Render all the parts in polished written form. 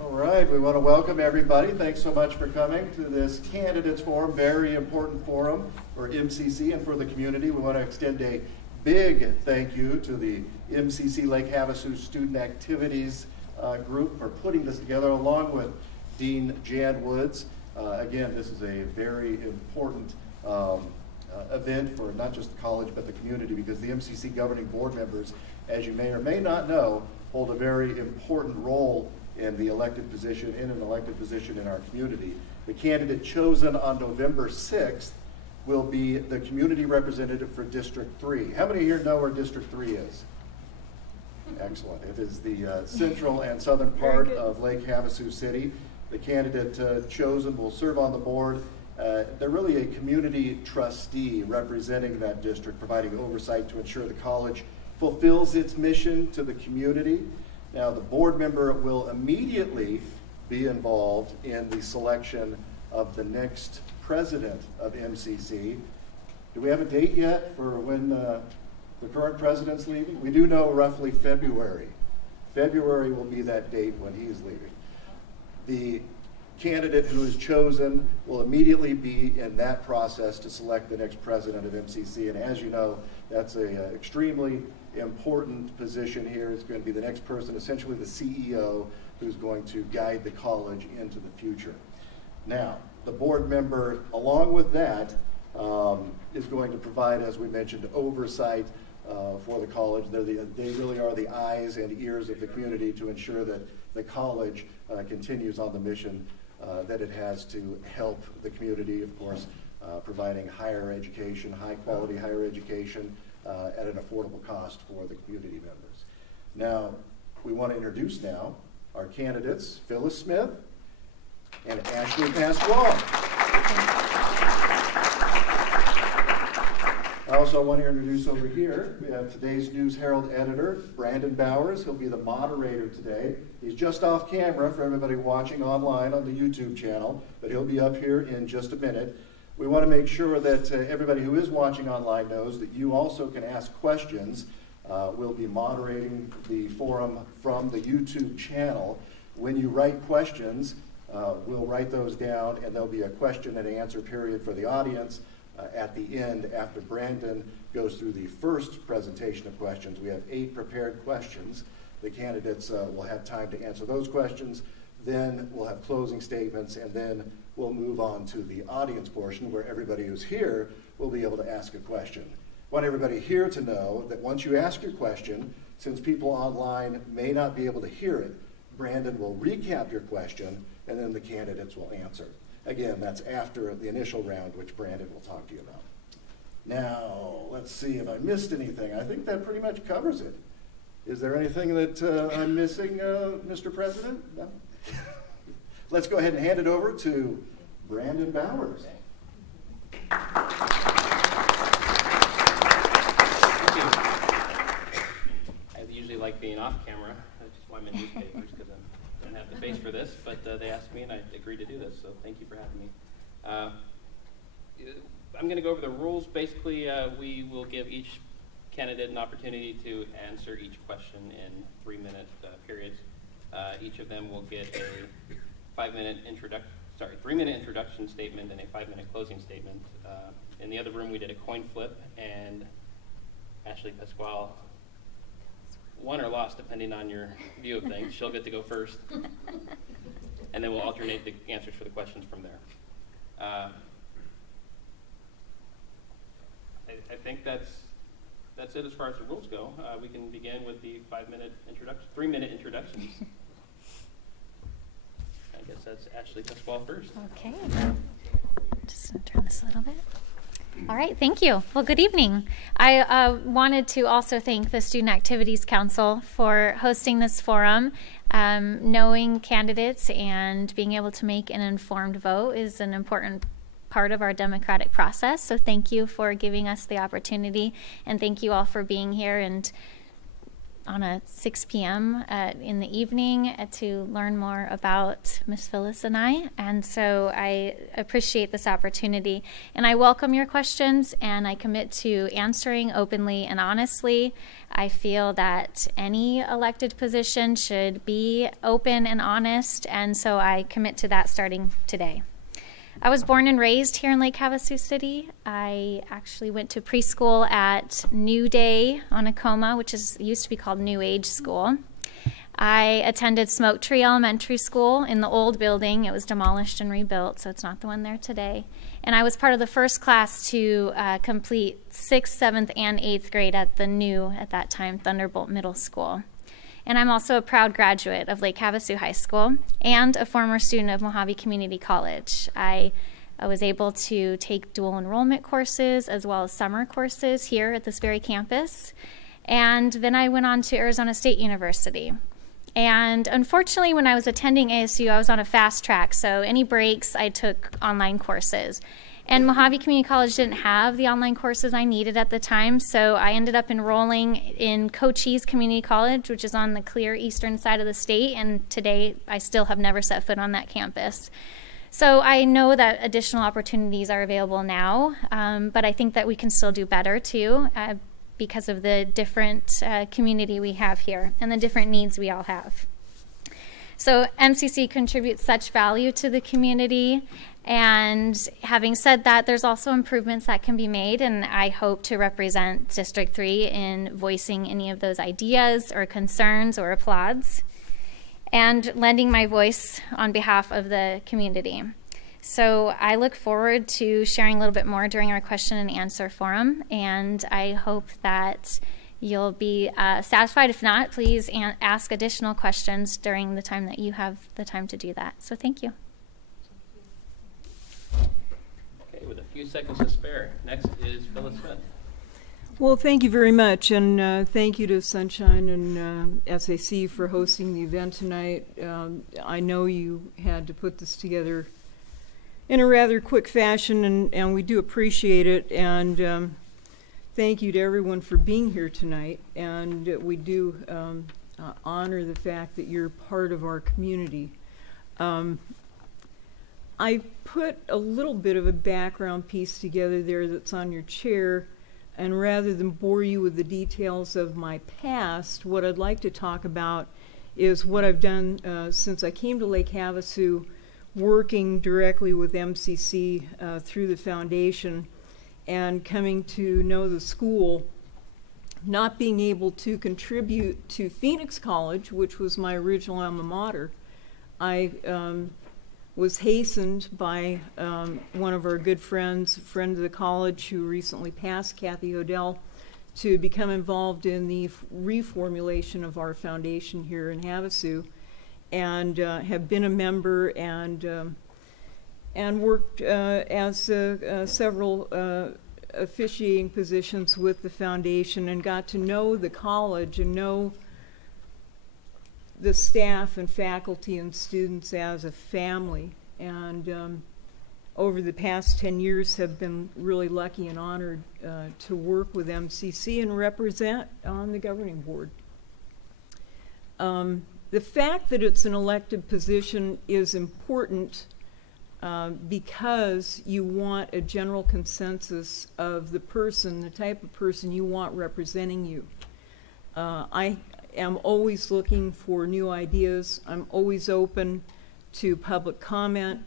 All right, we want to welcome everybody. Thanks so much for coming to this Candidates Forum, very important forum for MCC and for the community. We want to extend a big thank you to the MCC Lake Havasu Student Activities group for putting this together, along with Dean Jan Woods. Again, this is a very important event for not just the college but the community, because the MCC governing board members, as you may or may not know, hold a very important role in the elected position, in an elected position in our community. The candidate chosen on November 6th will be the community representative for District 3. How many here know where District 3 is? Excellent. It is the central and southern part of Lake Havasu City. The candidate chosen will serve on the board. They're really a community trustee representing that district, providing oversight to ensure the college fulfills its mission to the community. Now, the board member will immediately be involved in the selection of the next president of MCC. Do we have a date yet for when the current president's leaving? We do know roughly February. February will be that date when he's leaving. The candidate who is chosen will immediately be in that process to select the next president of MCC. And as you know, that's an extremely important position here. It's going to be the next person, essentially the CEO, who's going to guide the college into the future. Now, the board member, along with that, is going to provide, as we mentioned, oversight for the college. They really are the eyes and ears of the community to ensure that the college continues on the mission that it has to help the community, of course, providing higher education, high quality higher education at an affordable cost for the community members. Now, we want to introduce now our candidates, Phyllis Smith and Ashley Pasquale. I also want to introduce over here, we have today's News Herald editor, Brandon Bowers. He'll be the moderator today. He's just off camera for everybody watching online on the YouTube channel, but he'll be up here in just a minute. We want to make sure that everybody who is watching online knows that you also can ask questions. We'll be moderating the forum from the YouTube channel. When you write questions, we'll write those down, and there'll be a question and answer period for the audience at the end after Brandon goes through the first presentation of questions. We have 8 prepared questions. The candidates will have time to answer those questions. Then we'll have closing statements, and then we'll move on to the audience portion where everybody who's here will be able to ask a question. I want everybody here to know that once you ask your question, since people online may not be able to hear it, Brandon will recap your question, and then the candidates will answer. Again, that's after the initial round, which Brandon will talk to you about. Now, let's see if I missed anything. I think that pretty much covers it. Is there anything that I'm missing, Mr. President? No? Let's go ahead and hand it over to Brandon Bowers. Thank you. I usually like being off camera. That's just why I'm in newspapers, because I don't have the face for this, but they asked me and I agreed to do this, so thank you for having me. I'm going to go over the rules. Basically, we will give each candidate an opportunity to answer each question in 3-minute periods. Each of them will get a 3-minute introduction statement and a 5-minute closing statement. In the other room, we did a coin flip, and Ashley Pasquale won or lost, depending on your view of things. She'll get to go first, and then we'll alternate the answers for the questions from there. I think that's it as far as the rules go. We can begin with the 3-minute introductions. I guess that's Ashley Pasquale first. Okay. Just going to turn this a little bit. All right, thank you. Well, good evening. I wanted to also thank the Student Activities Council for hosting this forum. Knowing candidates and being able to make an informed vote is an important part of our democratic process. So thank you for giving us the opportunity, and thank you all for being here and on a 6 p.m. In the evening to learn more about Miss Phyllis and I. And so I appreciate this opportunity. And I welcome your questions, and I commit to answering openly and honestly. I feel that any elected position should be open and honest, and so I commit to that starting today. I was born and raised here in Lake Havasu City. I actually went to preschool at New Day on Acoma, which used to be called New Age School. I attended Smoke Tree Elementary School in the old building. It was demolished and rebuilt, so it's not the one there today. And I was part of the first class to complete 6th, 7th, and 8th grade at the new, at that time, Thunderbolt Middle School. And I'm also a proud graduate of Lake Havasu High School and a former student of Mojave Community College. I was able to take dual enrollment courses as well as summer courses here at this very campus. And then I went on to Arizona State University. And unfortunately, when I was attending ASU, I was on a fast track, so any breaks, I took online courses. And Mojave Community College didn't have the online courses I needed at the time, so I ended up enrolling in Cochise Community College, which is on the clear eastern side of the state, and today I still have never set foot on that campus. So I know that additional opportunities are available now, but I think that we can still do better too, because of the different community we have here and the different needs we all have. So MCC contributes such value to the community, and having said that, there's also improvements that can be made, and I hope to represent District 3 in voicing any of those ideas or concerns or applauds and lending my voice on behalf of the community. So I look forward to sharing a little bit more during our question and answer forum, and I hope that you'll be satisfied. If not, please ask additional questions during the time that you have the time to do that. So thank you. Okay, with a few seconds to spare, next is Phyllis Smith. Well, thank you very much, and thank you to Sunshine and SAC for hosting the event tonight. I know you had to put this together in a rather quick fashion, and we do appreciate it, and thank you to everyone for being here tonight, and we do honor the fact that you're part of our community. I put a little bit of a background piece together there that's on your chair, and rather than bore you with the details of my past, what I'd like to talk about is what I've done since I came to Lake Havasu, working directly with MCC through the foundation and coming to know the school, not being able to contribute to Phoenix College, which was my original alma mater. I was hastened by one of our good friends, a friend of the college who recently passed, Kathy Odell, to become involved in the reformulation of our foundation here in Havasu, and have been a member and worked as several officiating positions with the foundation, and got to know the college and know the staff and faculty and students as a family, and over the past 10 years have been really lucky and honored to work with MCC and represent on the governing board. The fact that it's an elected position is important because you want a general consensus of the person, the type of person you want representing you. I am always looking for new ideas. I'm always open to public comment,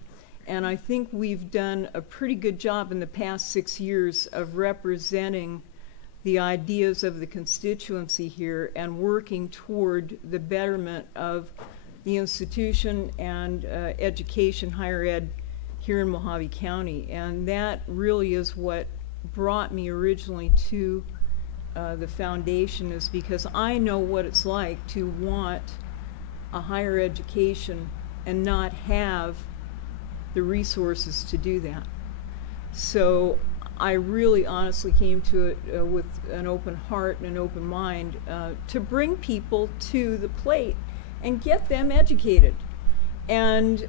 and I think we've done a pretty good job in the past 6 years of representing the ideas of the constituency here and working toward the betterment of the institution and education, higher ed, here in Mojave County. And that really is what brought me originally to the foundation, is because I know what it's like to want a higher education and not have the resources to do that. So I really honestly came to it with an open heart and an open mind to bring people to the plate and get them educated. And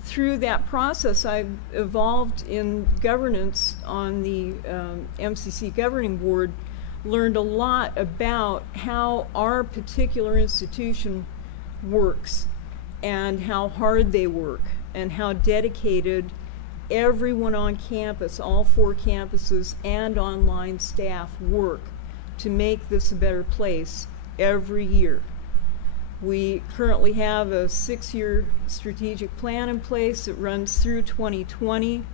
through that process, I've evolved in governance on the MCC governing board learned a lot about how our particular institution works and how hard they work and how dedicated everyone on campus, all 4 campuses and online staff work to make this a better place every year. We currently have a 6-year strategic plan in place that runs through 2020.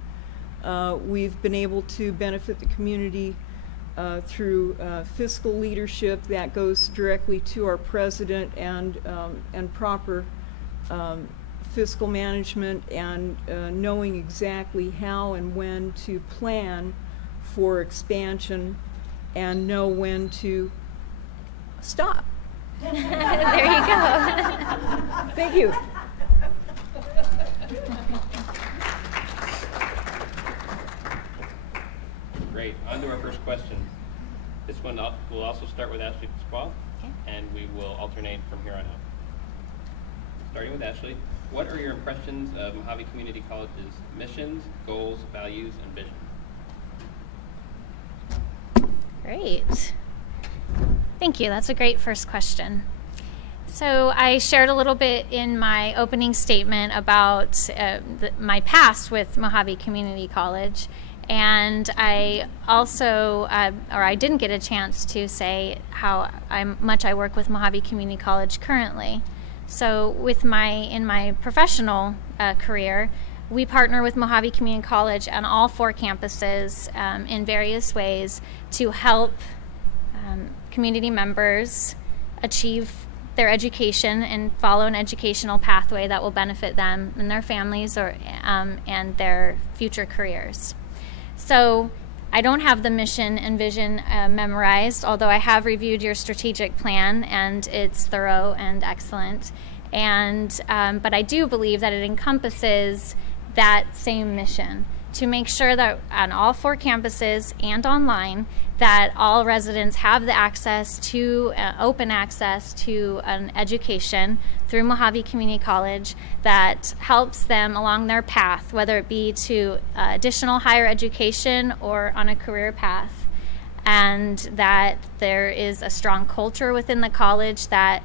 We've been able to benefit the community through fiscal leadership that goes directly to our president, and proper fiscal management, and knowing exactly how and when to plan for expansion and know when to stop. There you go. Thank you. Great. On to our first question. This one will also start with Ashley Pasquale, Okay. and we will alternate from here on out. Starting with Ashley, what are your impressions of Mojave Community College's missions, goals, values, and vision? Great. Thank you. That's a great first question. So I shared a little bit in my opening statement about my past with Mojave Community College, and I also, I didn't get a chance to say how much I work with Mojave Community College currently. So in my professional career, we partner with Mojave Community College on all 4 campuses in various ways to help community members achieve their education and follow an educational pathway that will benefit them and their families and their future careers. So I don't have the mission and vision memorized, although I have reviewed your strategic plan, and it's thorough and excellent. But I do believe that it encompasses that same mission, to make sure that on all 4 campuses and online, that all residents have the access to open access to an education through Mojave Community College that helps them along their path, whether it be to additional higher education or on a career path, and that there is a strong culture within the college that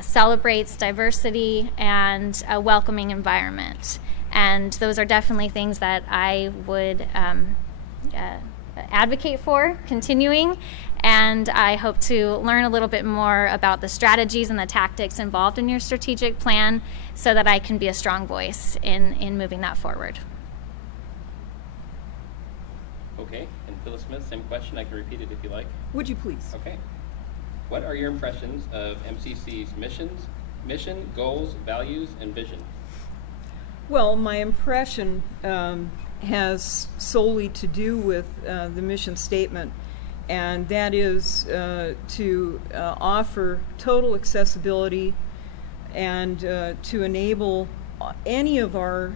celebrates diversity and a welcoming environment. And those are definitely things that I would advocate for continuing, and I hope to learn a little bit more about the strategies and the tactics involved in your strategic plan so that I can be a strong voice in moving that forward. Okay, and Phyllis Smith, same question. I can repeat it if you like. Would you please? Okay. What are your impressions of MCC's mission, goals, values, and vision? Well, my impression has solely to do with the mission statement, and that is to offer total accessibility and to enable any of our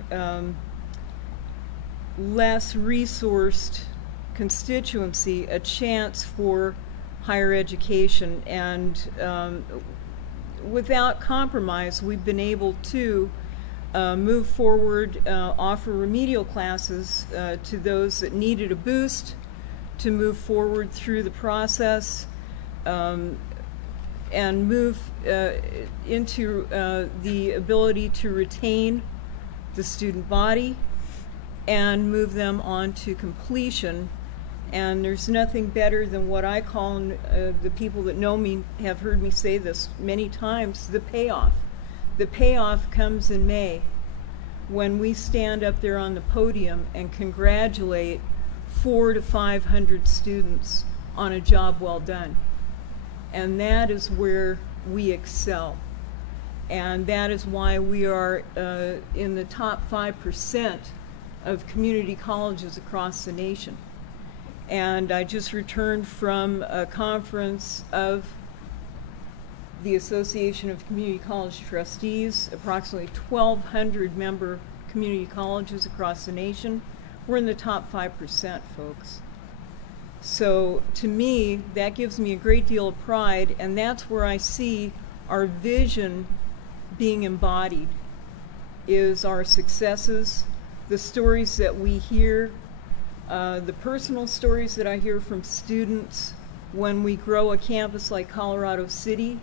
less resourced constituency a chance for higher education. And without compromise, we've been able to move forward, offer remedial classes to those that needed a boost to move forward through the process, and move into the ability to retain the student body and move them on to completion. And there's nothing better than what I call, the people that know me have heard me say this many times, the payoff. The payoff comes in May when we stand up there on the podium and congratulate 400 to 500 students on a job well done. And that is where we excel. And that is why we are in the top 5% of community colleges across the nation. And I just returned from a conference of the Association of Community College Trustees, approximately 1,200 member community colleges across the nation. We're in the top 5%, folks. So to me, that gives me a great deal of pride, and that's where I see our vision being embodied, is our successes, the stories that we hear, the personal stories that I hear from students when we grow a campus like Colorado City,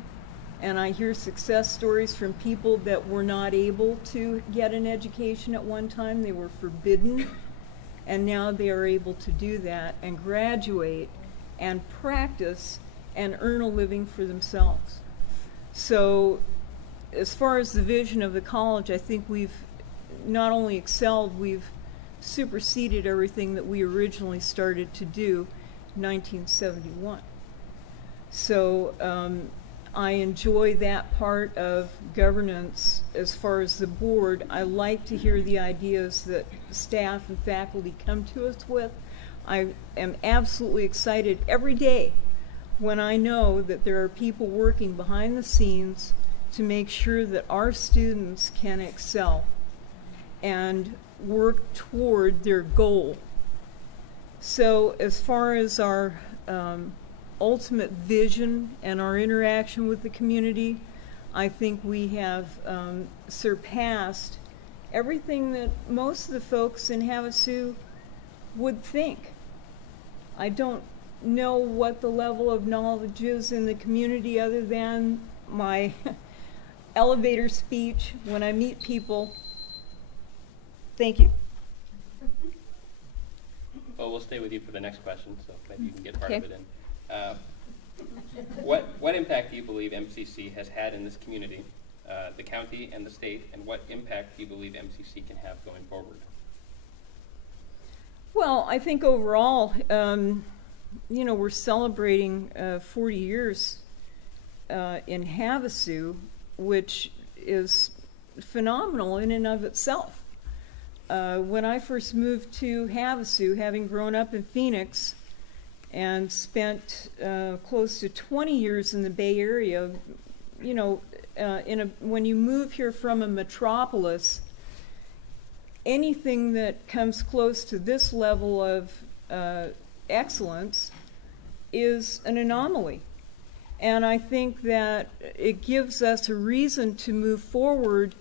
and I hear success stories from people that were not able to get an education at one time. They were forbidden, and now they are able to do that and graduate and practice and earn a living for themselves. So as far as the vision of the college, I think we've not only excelled, we've superseded everything that we originally started to do in 1971. So I enjoy that part of governance. As far as the board, I like to hear the ideas that staff and faculty come to us with. I am absolutely excited every day when I know that there are people working behind the scenes to make sure that our students can excel and work toward their goal. So as far as our ultimate vision and our interaction with the community, I think we have surpassed everything that most of the folks in Havasu would think. I don't know what the level of knowledge is in the community other than my elevator speech when I meet people. Thank you. Well, we'll stay with you for the next question, so maybe you can get part Okay. of it in. What impact do you believe MCC has had in this community, the county and the state, and what impact do you believe MCC can have going forward? Well, I think overall, you know, we're celebrating 40 years in Havasu, which is phenomenal in and of itself. When I first moved to Havasu, having grown up in Phoenix and spent close to 20 years in the Bay Area, you know, when you move here from a metropolis, anything that comes close to this level of excellence is an anomaly. And I think that it gives us a reason to move forward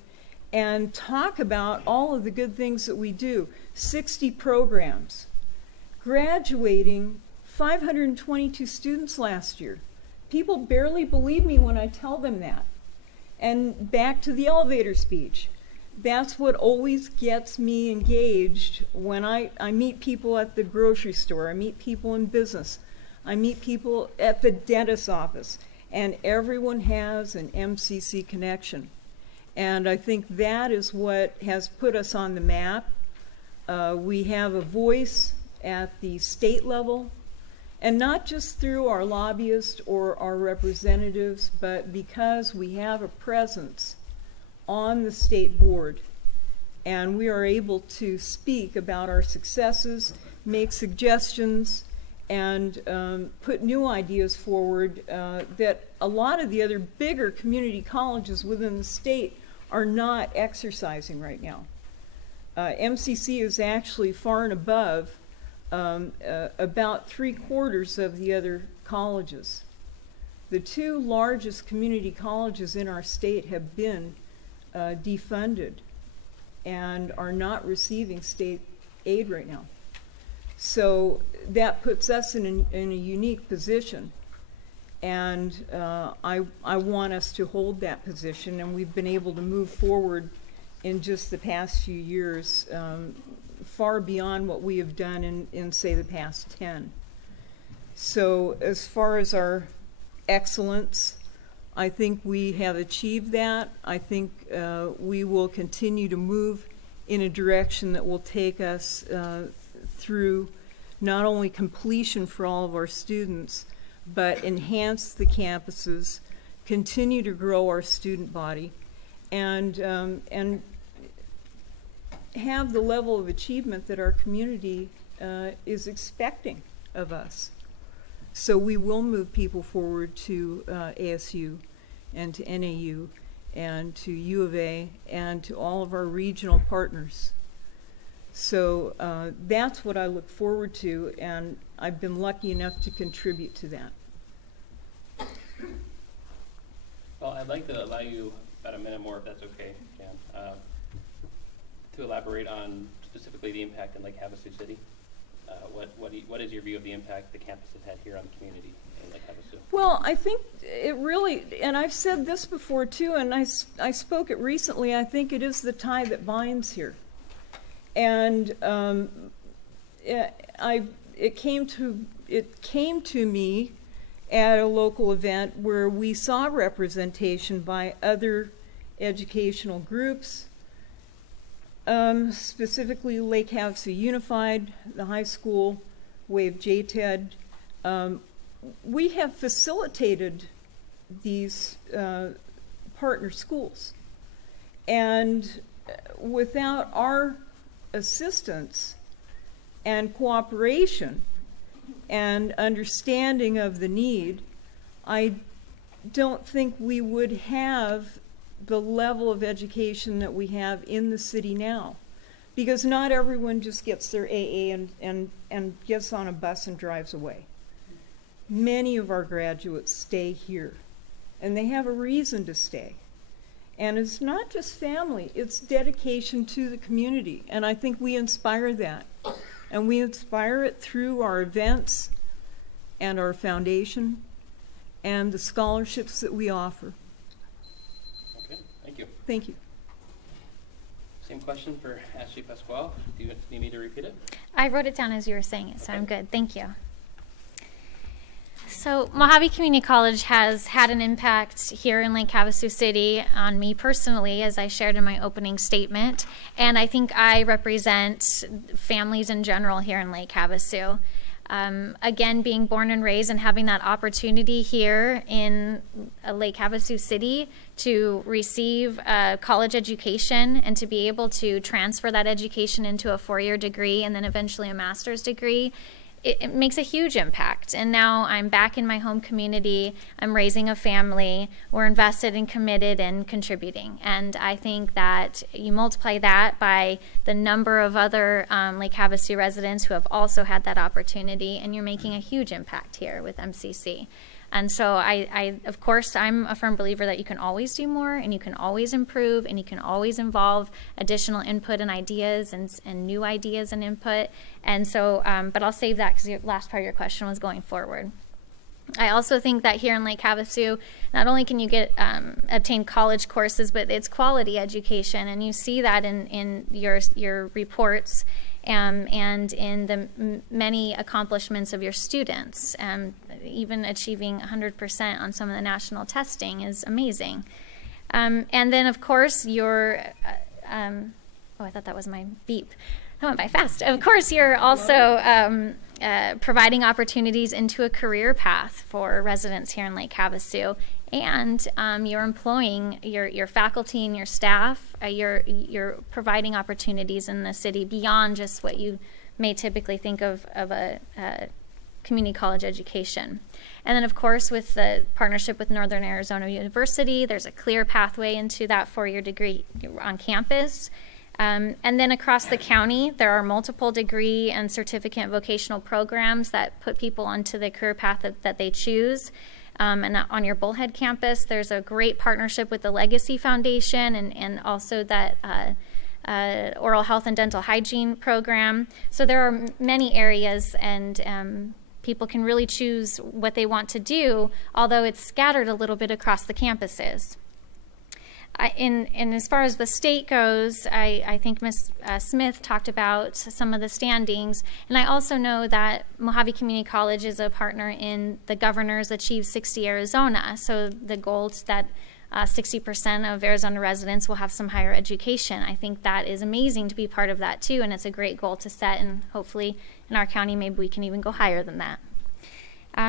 and talk about all of the good things that we do. 60 programs, graduating 522 students last year. People barely believe me when I tell them that. And back to the elevator speech. That's what always gets me engaged when I meet people at the grocery store, I meet people in business, I meet people at the dentist's office, and everyone has an MCC connection. And I think that is what has put us on the map. We have a voice at the state level, and not just through our lobbyists or our representatives, but because we have a presence on the state board, and we are able to speak about our successes, make suggestions, and put new ideas forward that a lot of the other bigger community colleges within the state are not exercising right now. MCC is actually far and above about 3/4 of the other colleges. The two largest community colleges in our state have been defunded and are not receiving state aid right now. So that puts us in a unique position, and I want us to hold that position, and we've been able to move forward in just the past few years far beyond what we have done in say the past 10. So as far as our excellence, I think we have achieved that. I think we will continue to move in a direction that will take us through not only completion for all of our students, but enhance the campuses, continue to grow our student body, and have the level of achievement that our community is expecting of us. So we will move people forward to ASU and to NAU and to U of A and to all of our regional partners. So that's what I look forward to, and I've been lucky enough to contribute to that. Well, I'd like to allow you about a minute more, if that's okay, Jan, to elaborate on specifically the impact in Lake Havasu City. What is your view of the impact the campus has had here on the community? in Lake Havasu? Well, I think it really, and I've said this before too, and I spoke it recently, I think it is the tie that binds here. And it came to me at a local event where we saw representation by other educational groups, specifically Lake Havasu Unified, the high school, WAVE JTED. We have facilitated these partner schools. And without our assistance and cooperation and understanding of the need, I don't think we would have the level of education that we have in the city now. Because not everyone just gets their AA and gets on a bus and drives away. Many of our graduates stay here, and they have a reason to stay. And it's not just family, it's dedication to the community. And I think we inspire that. And we inspire it through our events and our foundation and the scholarships that we offer. Okay, thank you. Thank you. Same question for Ashley Pasquale. Do you need me to repeat it? I wrote it down as you were saying it, so I'm good. Thank you. So Mojave Community College has had an impact here in Lake Havasu City on me personally, as I shared in my opening statement, and I think I represent families in general here in Lake Havasu. Again, being born and raised and having that opportunity here in Lake Havasu City to receive a college education and to be able to transfer that education into a 4-year degree and then eventually a master's degree, it makes a huge impact. And now I'm back in my home community, I'm raising a family, we're invested and committed and contributing. And I think that you multiply that by the number of other Lake Havasu residents who have also had that opportunity, and you're making a huge impact here with MCC. And so of course, I'm a firm believer that you can always do more and you can always improve and you can always involve additional input and ideas and new ideas and input. And so, but I'll save that because the last part of your question was going forward. I also think that here in Lake Havasu, not only can you get obtain college courses, but it's quality education, and you see that in your reports and in the many accomplishments of your students. Even achieving 100% on some of the national testing is amazing. And then, of course, your oh, I thought that was my beep. That went by fast. Of course, you're also providing opportunities into a career path for residents here in Lake Havasu, and you're employing your faculty and your staff. You're providing opportunities in the city beyond just what you may typically think of a community college education. And then, of course, with the partnership with Northern Arizona University, there's a clear pathway into that 4-year degree on campus. And then across the county, there are multiple degree and certificate vocational programs that put people onto the career path that they choose. And on your Bullhead campus, there's a great partnership with the Legacy Foundation and also that oral health and dental hygiene program. So there are many areas, and people can really choose what they want to do, although it's scattered a little bit across the campuses. And as far as the state goes, I think Ms. Smith talked about some of the standings, and I also know that Mojave Community College is a partner in the Governor's Achieve 60 Arizona, so the goal is that 60% of Arizona residents will have some higher education. I think that is amazing to be part of that too, and it's a great goal to set, and hopefully in our county maybe we can even go higher than that.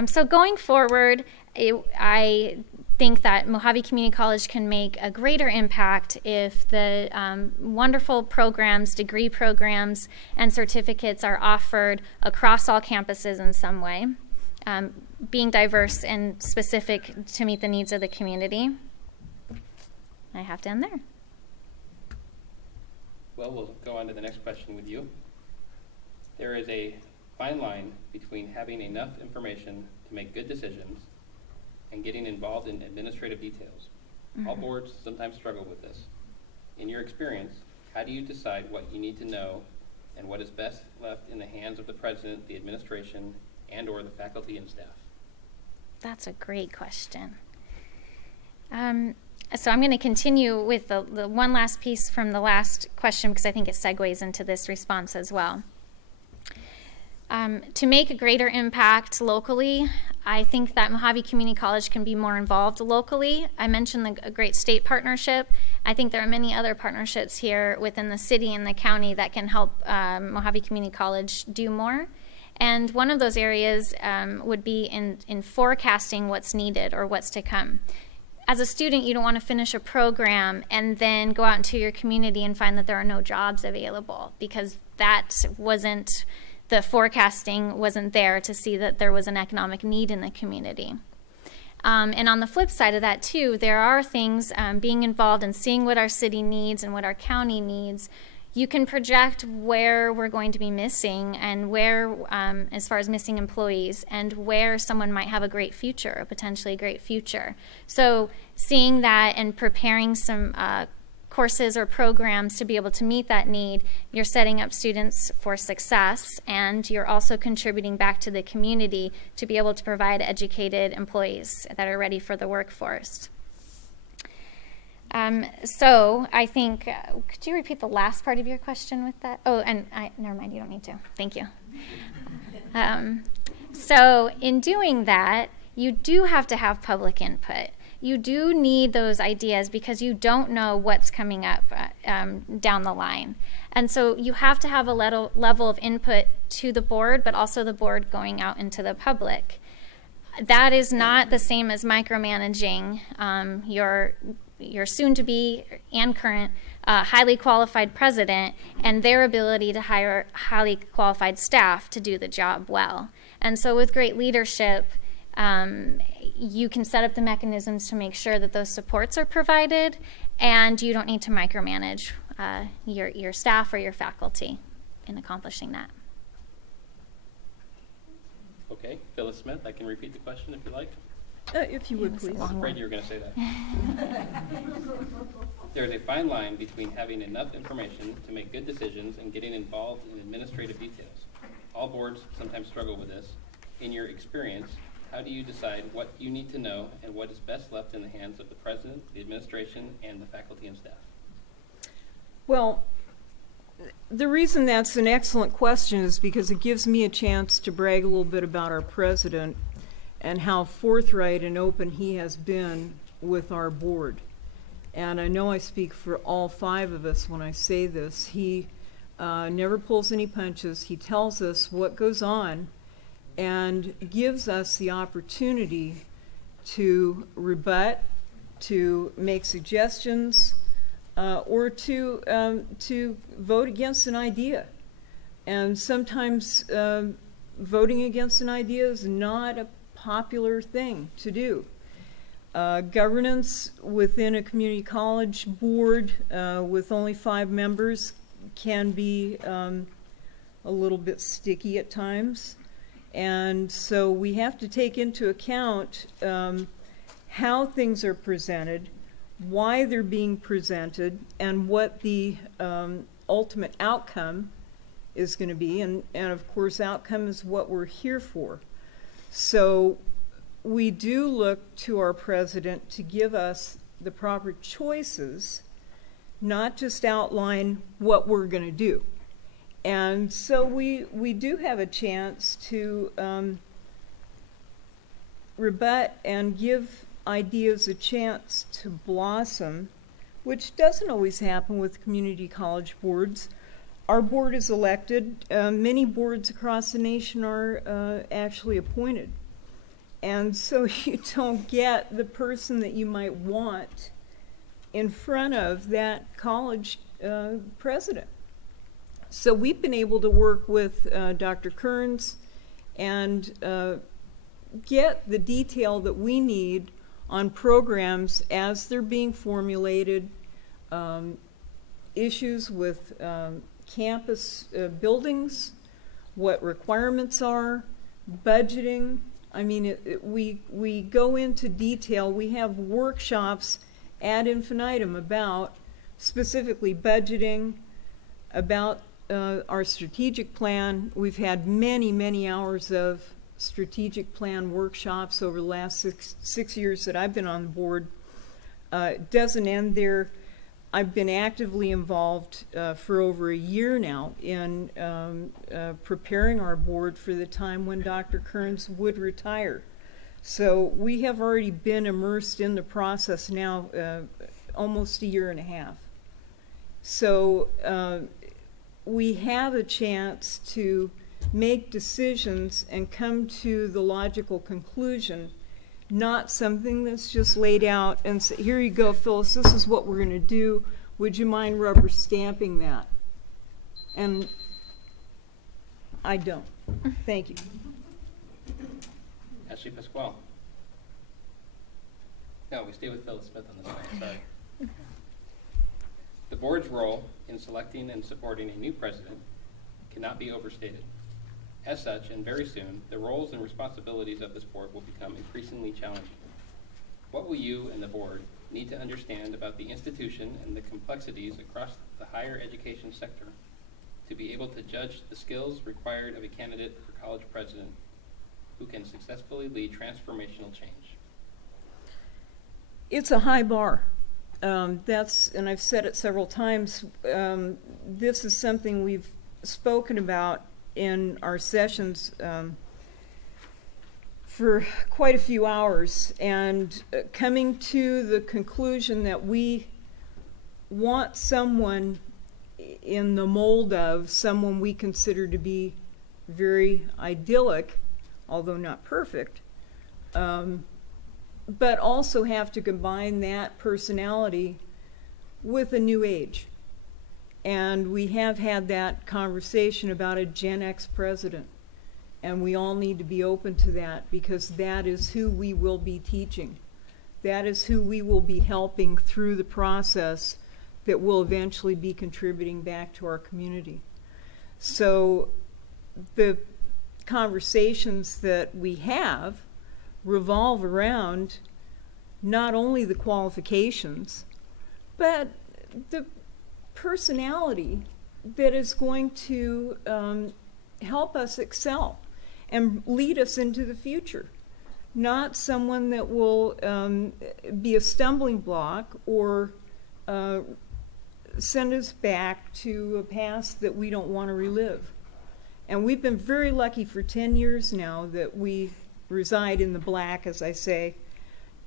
So going forward, I think that Mojave Community College can make a greater impact if the wonderful programs, degree programs, and certificates are offered across all campuses in some way, being diverse and specific to meet the needs of the community. I have to end there. Well, we'll go on to the next question with you. There is a fine line between having enough information to make good decisions and getting involved in administrative details. All boards sometimes struggle with this. In your experience, how do you decide what you need to know and what is best left in the hands of the president, the administration, and or the faculty and staff? That's a great question. So I'm going to continue with the one last piece from the last question because I think it segues into this response as well. To make a greater impact locally, I think that Mojave Community College can be more involved locally. I mentioned a great state partnership. I think there are many other partnerships here within the city and the county that can help Mojave Community College do more. And one of those areas would be in forecasting what's needed or what's to come. As a student, you don't want to finish a program and then go out into your community and find that there are no jobs available, because the forecasting wasn't there to see that there was an economic need in the community. And on the flip side of that too, there are things, being involved in seeing what our city needs and what our county needs. You can project where we're going to be missing and where, as far as missing employees, and where someone might have a great future, a potentially great future. So seeing that and preparing some courses or programs to be able to meet that need, you're setting up students for success, and you're also contributing back to the community to be able to provide educated employees that are ready for the workforce. So I think, could you repeat the last part of your question with that? Oh, and never mind, you don't need to. Thank you. So in doing that, you do have to have public input. You do need those ideas because you don't know what's coming up down the line. And so you have to have a level of input to the board, but also the board going out into the public. That is not the same as micromanaging your soon-to-be and current highly qualified president and their ability to hire highly qualified staff to do the job well. And so with great leadership, you can set up the mechanisms to make sure that those supports are provided, and you don't need to micromanage your staff or your faculty in accomplishing that. Okay, Phyllis Smith, I can repeat the question if you like. If you would, please. I was afraid you were going to say that. There's a fine line between having enough information to make good decisions and getting involved in administrative details. All boards sometimes struggle with this. In your experience, how do you decide what you need to know and what is best left in the hands of the president, the administration, and the faculty and staff? Well, the reason that's an excellent question is because it gives me a chance to brag a little bit about our president and how forthright and open he has been with our board. And I know I speak for all 5 of us when I say this. He never pulls any punches. He tells us what goes on and gives us the opportunity to rebut, to make suggestions, or to vote against an idea. And sometimes voting against an idea is not a popular thing to do. Governance within a community college board with only 5 members can be a little bit sticky at times. And so we have to take into account how things are presented, why they're being presented, and what the ultimate outcome is going to be. And of course, outcome is what we're here for. So we do look to our president to give us the proper choices, not just outline what we're going to do. And so we do have a chance to rebut and give ideas a chance to blossom, which doesn't always happen with community college boards. Our board is elected. Many boards across the nation are actually appointed. And so you don't get the person that you might want in front of that college president. So we've been able to work with Dr. Kearns and get the detail that we need on programs as they're being formulated, issues with campus buildings, what requirements are, budgeting. I mean, we go into detail. We have workshops ad infinitum about specifically budgeting, about our strategic plan. We've had many, many hours of strategic plan workshops over the last six years that I've been on the board. It doesn't end there. I've been actively involved for over a year now in preparing our board for the time when Dr. Kearns would retire. So we have already been immersed in the process now almost a year and a half. So we have a chance to make decisions and come to the logical conclusion, not something that's just laid out and say, here you go, Phyllis, this is what we're going to do. Would you mind rubber stamping that? And I don't. Thank you. Ashley Pasquale. No, we stay with Phyllis Smith on this one, sorry. The board's role in selecting and supporting a new president cannot be overstated. As such, and very soon, the roles and responsibilities of this board will become increasingly challenging. What will you and the board need to understand about the institution and the complexities across the higher education sector to be able to judge the skills required of a candidate for college president who can successfully lead transformational change? It's a high bar. And I've said it several times, this is something we've spoken about in our sessions for quite a few hours, and coming to the conclusion that we want someone in the mold of someone we consider to be very idyllic, although not perfect, but also have to combine that personality with a new age. And we have had that conversation about a Gen X president. And we all need to be open to that, because that is who we will be teaching. That is who we will be helping through the process that will eventually be contributing back to our community. So the conversations that we have revolve around not only the qualifications, but the personality that is going to help us excel and lead us into the future. Not someone that will be a stumbling block or send us back to a past that we don't want to relive. And we've been very lucky for 10 years now that we reside in the black, as I say,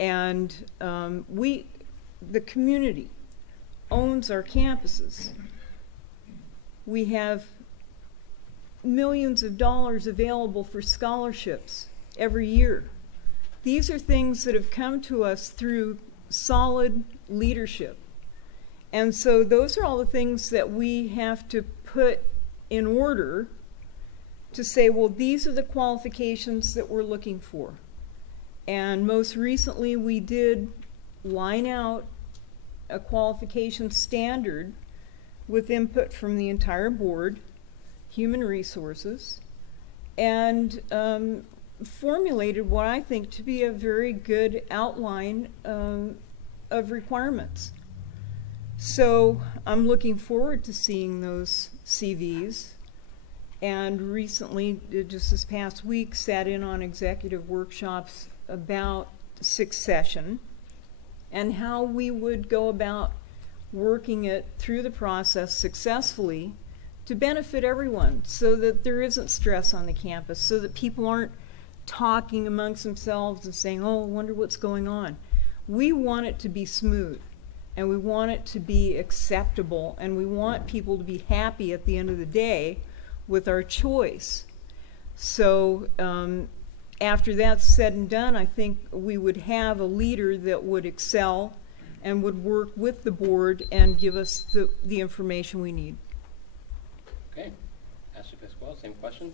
and the community owns our campuses. We have millions of dollars available for scholarships every year. These are things that have come to us through solid leadership. And so those are all the things that we have to put in order to say, well, these are the qualifications that we're looking for. And most recently, we did line out a qualification standard with input from the entire board, human resources, and formulated what I think to be a very good outline of requirements. So I'm looking forward to seeing those CVs. And recently, just this past week, sat in on executive workshops about succession and how we would go about working it through the process successfully to benefit everyone, so that there isn't stress on the campus, so that people aren't talking amongst themselves and saying, oh, I wonder what's going on. We want it to be smooth, and we want it to be acceptable, and we want people to be happy at the end of the day with our choice. So after that's said and done, I think we would have a leader that would excel and would work with the board and give us the information we need. Okay. Ashley Pasquale, same question.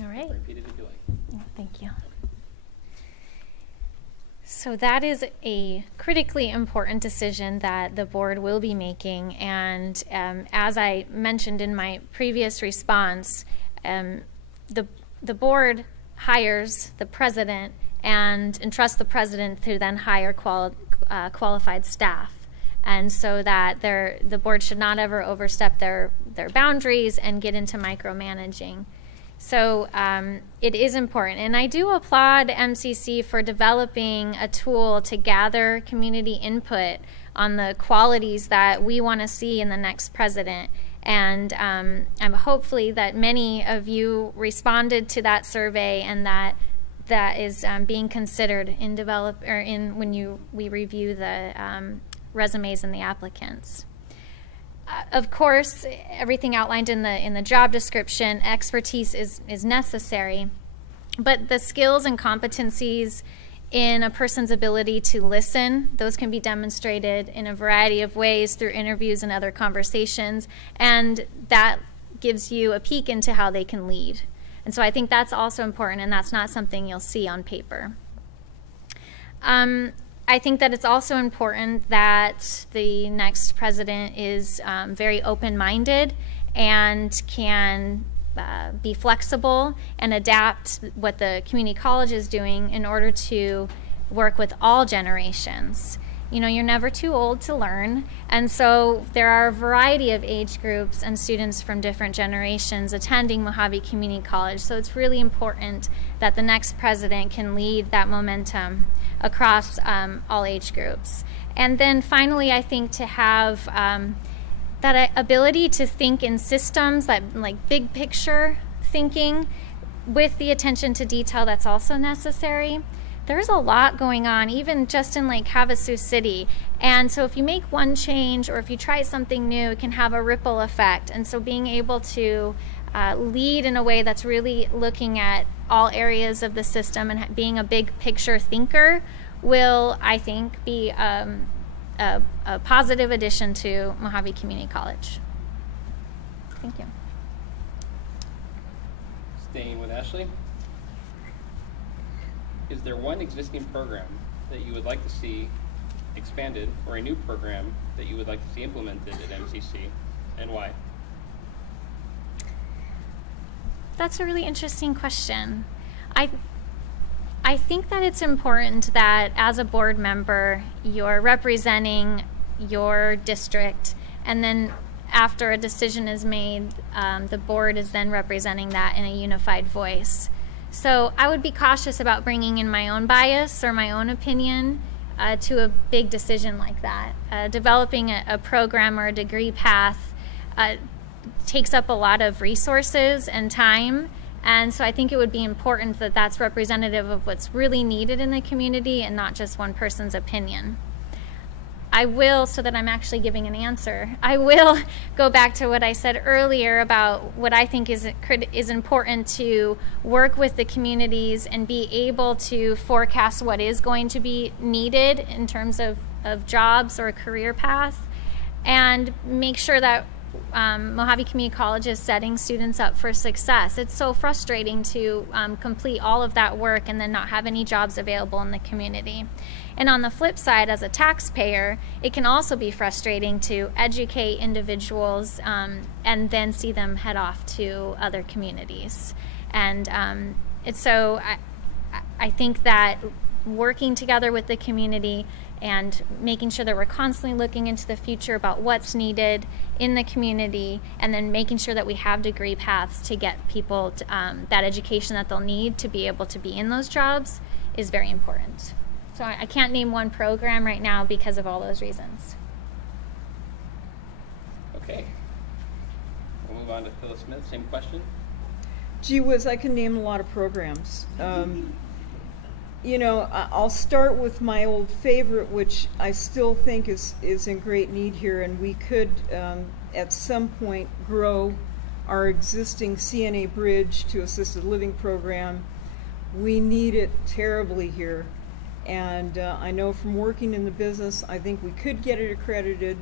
All right. Repeat it if you like. Yeah, thank you. So that is a critically important decision that the board will be making. And as I mentioned in my previous response, the board hires the president and entrusts the president to then hire qualified staff. And so that the board should not ever overstep their boundaries and get into micromanaging. So it is important. And I do applaud MCC for developing a tool to gather community input on the qualities that we want to see in the next president. And I'm hopefully that many of you responded to that survey, and that is being considered in when we review the resumes and the applicants. Of course, everything outlined in the job description, expertise is necessary, but the skills and competencies in a person's ability to listen, those can be demonstrated in a variety of ways through interviews and other conversations, and that gives you a peek into how they can lead. And so I think that's also important, and that's not something you'll see on paper. I think that it's also important that the next president is very open-minded and can be flexible and adapt what the community college is doing in order to work with all generations. You know, you're never too old to learn, and so there are a variety of age groups and students from different generations attending Mojave Community College, so it's really important that the next president can lead that momentum across all age groups. And then finally, I think to have that ability to think in systems, that like big picture thinking with the attention to detail that's also necessary. There's a lot going on, even just in Lake Havasu City. And so if you make one change or if you try something new, it can have a ripple effect. And so being able to lead in a way that's really looking at all areas of the system and being a big picture thinker will, I think, be a positive addition to Mojave Community College. Thank you. Staying with Ashley. Is there one existing program that you would like to see expanded, or a new program that you would like to see implemented at MCC, and why? That's a really interesting question. I think that it's important that as a board member, you're representing your district, and then after a decision is made, the board is then representing that in a unified voice. So I would be cautious about bringing in my own bias or my own opinion to a big decision like that. Developing a program or a degree path takes up a lot of resources and time, and so I think it would be important that that's representative of what's really needed in the community and not just one person's opinion. I will, so that I'm actually giving an answer, I will go back to what I said earlier about what I think is important to work with the communities and be able to forecast what is going to be needed in terms of jobs or a career path, and make sure that Mojave Community College is setting students up for success. It's so frustrating to complete all of that work and then not have any jobs available in the community. And on the flip side, as a taxpayer, it can also be frustrating to educate individuals and then see them head off to other communities. And so I think that working together with the community and making sure that we're constantly looking into the future about what's needed in the community, and then making sure that we have degree paths to get people that education that they'll need to be able to be in those jobs is very important. So I can't name one program right now because of all those reasons. Okay. We'll move on to Phyllis Smith. Same question. Gee whiz, I can name a lot of programs. You know, I'll start with my old favorite, which I still think is in great need here, and we could at some point grow our existing CNA Bridge to assisted living program. We need it terribly here. And I know from working in the business, I think we could get it accredited.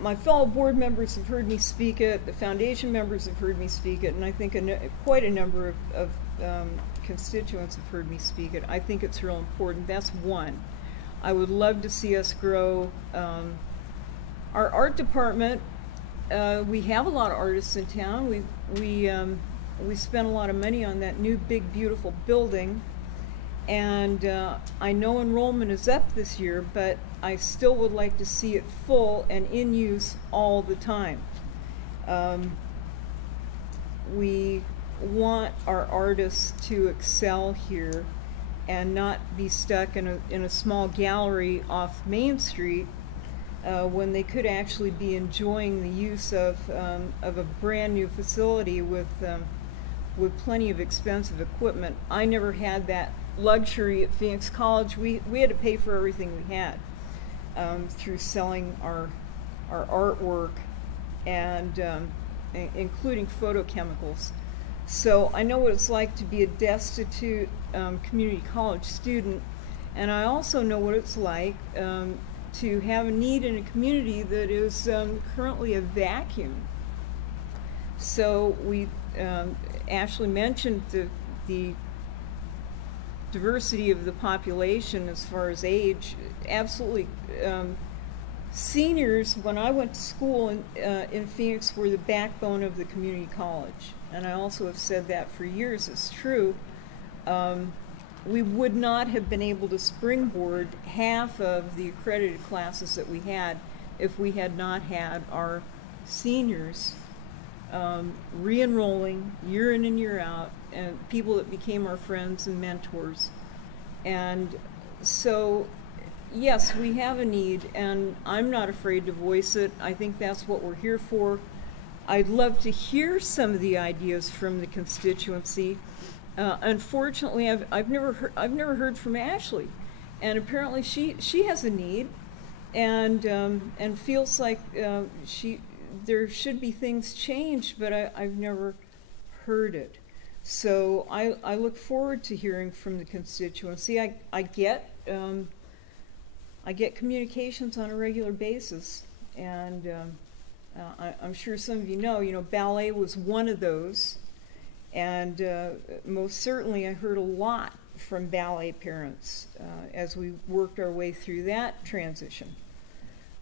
My fellow board members have heard me speak it, the foundation members have heard me speak it, and I think quite a number of constituents have heard me speak it. I think it's real important. That's one. I would love to see us grow our art department. We have a lot of artists in town. We spent a lot of money on that new big beautiful building, and I know enrollment is up this year, but I still would like to see it full and in use all the time. we want our artists to excel here and not be stuck in a small gallery off Main Street when they could actually be enjoying the use of a brand new facility with plenty of expensive equipment. I never had that luxury at Phoenix College. We had to pay for everything we had through selling our artwork and including photochemicals. So I know what it's like to be a destitute community college student, and I also know what it's like to have a need in a community that is currently a vacuum. So we, Ashley mentioned the diversity of the population as far as age. Absolutely. Seniors, when I went to school in Phoenix, were the backbone of the community college. And I also have said that for years. It's true. We would not have been able to springboard half of the accredited classes that we had if we had not had our seniors re-enrolling year in and year out, and people that became our friends and mentors. And so, yes, we have a need, and I'm not afraid to voice it. I think that's what we're here for. I'd love to hear some of the ideas from the constituency. Unfortunately, I've never heard from Ashley, and apparently she has a need, and feels like there should be things changed, but I've never heard it. So I look forward to hearing from the constituency. I get communications on a regular basis, and I'm sure some of you know, ballet was one of those, and most certainly I heard a lot from ballet parents as we worked our way through that transition.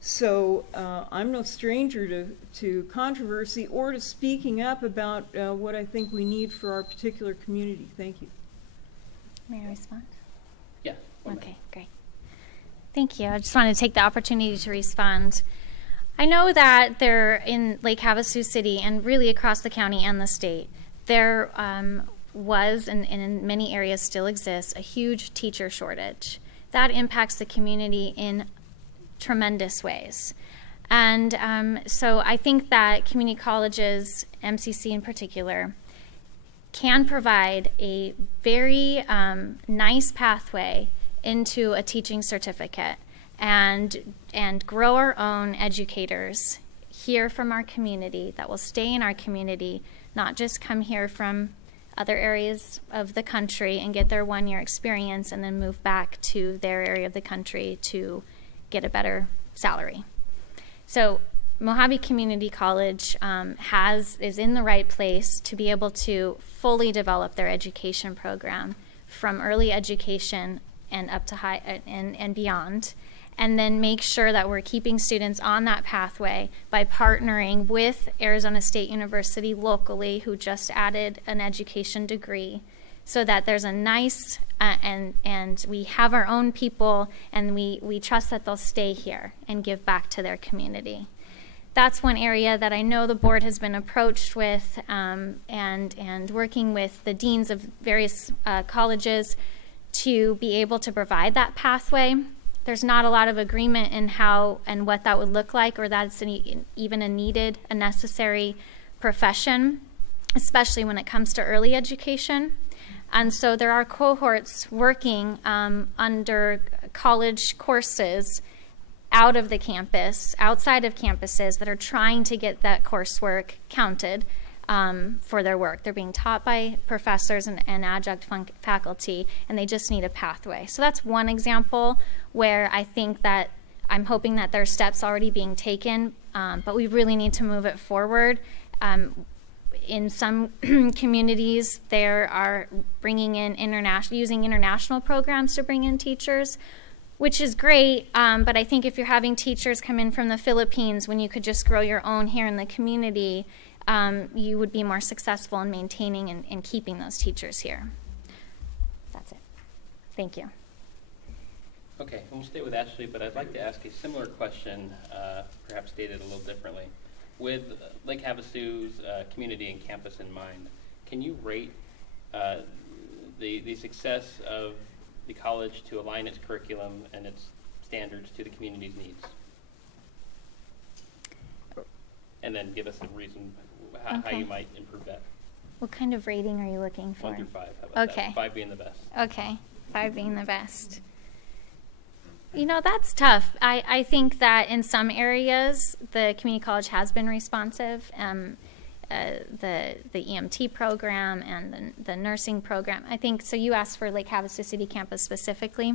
So I'm no stranger to controversy or to speaking up about what I think we need for our particular community. Thank you. May I respond? Yeah. Okay, great. Thank you. I just wanted to take the opportunity to respond. I know that there in Lake Havasu City and really across the county and the state, there was and in many areas still exists a huge teacher shortage. That impacts the community in tremendous ways. And so I think that community colleges, MCC in particular, can provide a very nice pathway into a teaching certificate and grow our own educators here from our community that will stay in our community, not just come here from other areas of the country and get their one-year experience and then move back to their area of the country to get a better salary. So Mojave Community College is in the right place to be able to fully develop their education program from early education and up to high and beyond, and then make sure that we're keeping students on that pathway by partnering with Arizona State University locally, who just added an education degree, so that there's a nice and we have our own people, and we trust that they'll stay here and give back to their community. That's one area that I know the board has been approached with, and working with the deans of various colleges to be able to provide that pathway. There's not a lot of agreement in how and what that would look like, or that's even a necessary profession, especially when it comes to early education. And so there are cohorts working under college courses out of the campus, outside of campuses, that are trying to get that coursework counted for their work. They're being taught by professors and adjunct faculty, and they just need a pathway. So that's one example where I think that I'm hoping that there are steps already being taken, but we really need to move it forward. In some communities, they are bringing in using international programs to bring in teachers, which is great, but I think if you're having teachers come in from the Philippines when you could just grow your own here in the community, you would be more successful in maintaining and keeping those teachers here. That's it. Thank you. Okay, we'll stay with Ashley, but I'd like to ask a similar question, perhaps stated a little differently. with Lake Havasu's community and campus in mind, can you rate the success of the college to align its curriculum and its standards to the community's needs? And then give us a reason how you might improve that. What kind of rating are you looking for? 1 through 5. How about Okay. that? 5 being the best. Okay, 5 being the best. You know, that's tough. I think that in some areas, the community college has been responsive. The EMT program and the nursing program. I think, so you asked for Lake Havasu City campus specifically.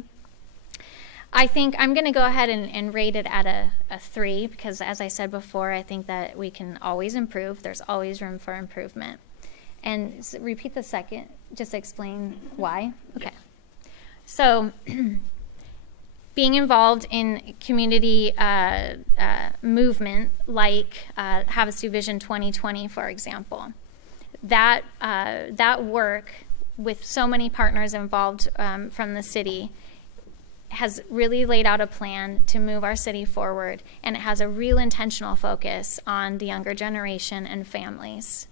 I think I'm going to go ahead and rate it at a 3 because, as I said before, I think that we can always improve. There's always room for improvement. And repeat the second, just explain why. Okay. So being involved in community movement like Havasu Vision 2020, for example, that work with so many partners involved from the city has really laid out a plan to move our city forward, and it has a real intentional focus on the younger generation and families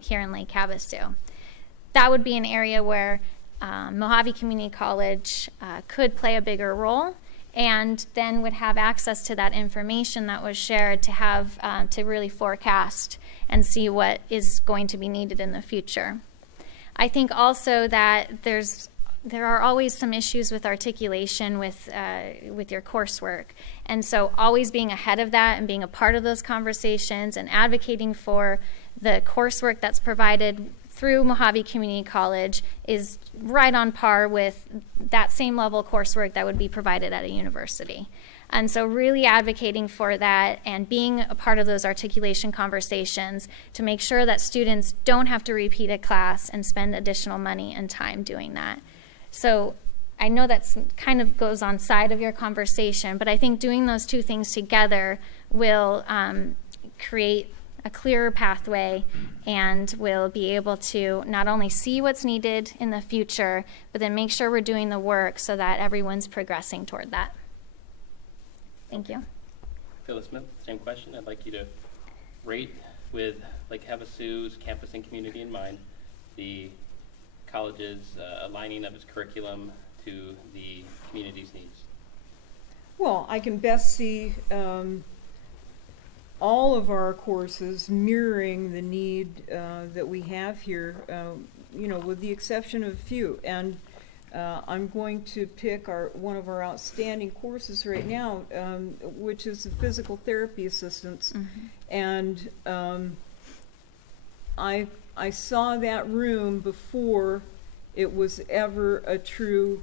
here in Lake Havasu. That would be an area where Mojave Community College could play a bigger role, and then would have access to that information that was shared to have to really forecast and see what is going to be needed in the future. I think also that there are always some issues with articulation with your coursework, and so always being ahead of that and being a part of those conversations and advocating for the coursework that's provided through Mojave Community College is right on par with that same level coursework that would be provided at a university. And so really advocating for that and being a part of those articulation conversations to make sure that students don't have to repeat a class and spend additional money and time doing that. So I know that's kind of goes on side of your conversation, but I think doing those two things together will create a clearer pathway and we'll be able to not only see what's needed in the future, but then make sure we're doing the work so that everyone's progressing toward that. Thank you. Phyllis Smith, same question. I'd like you to rate, with Lake Havasu's campus and community in mind, the college's aligning of its curriculum to the community's needs. Well, I can best see all of our courses mirroring the need that we have here, you know, with the exception of a few. And I'm going to pick one of our outstanding courses right now, which is the physical therapy assistance. And I saw that room before it was ever a true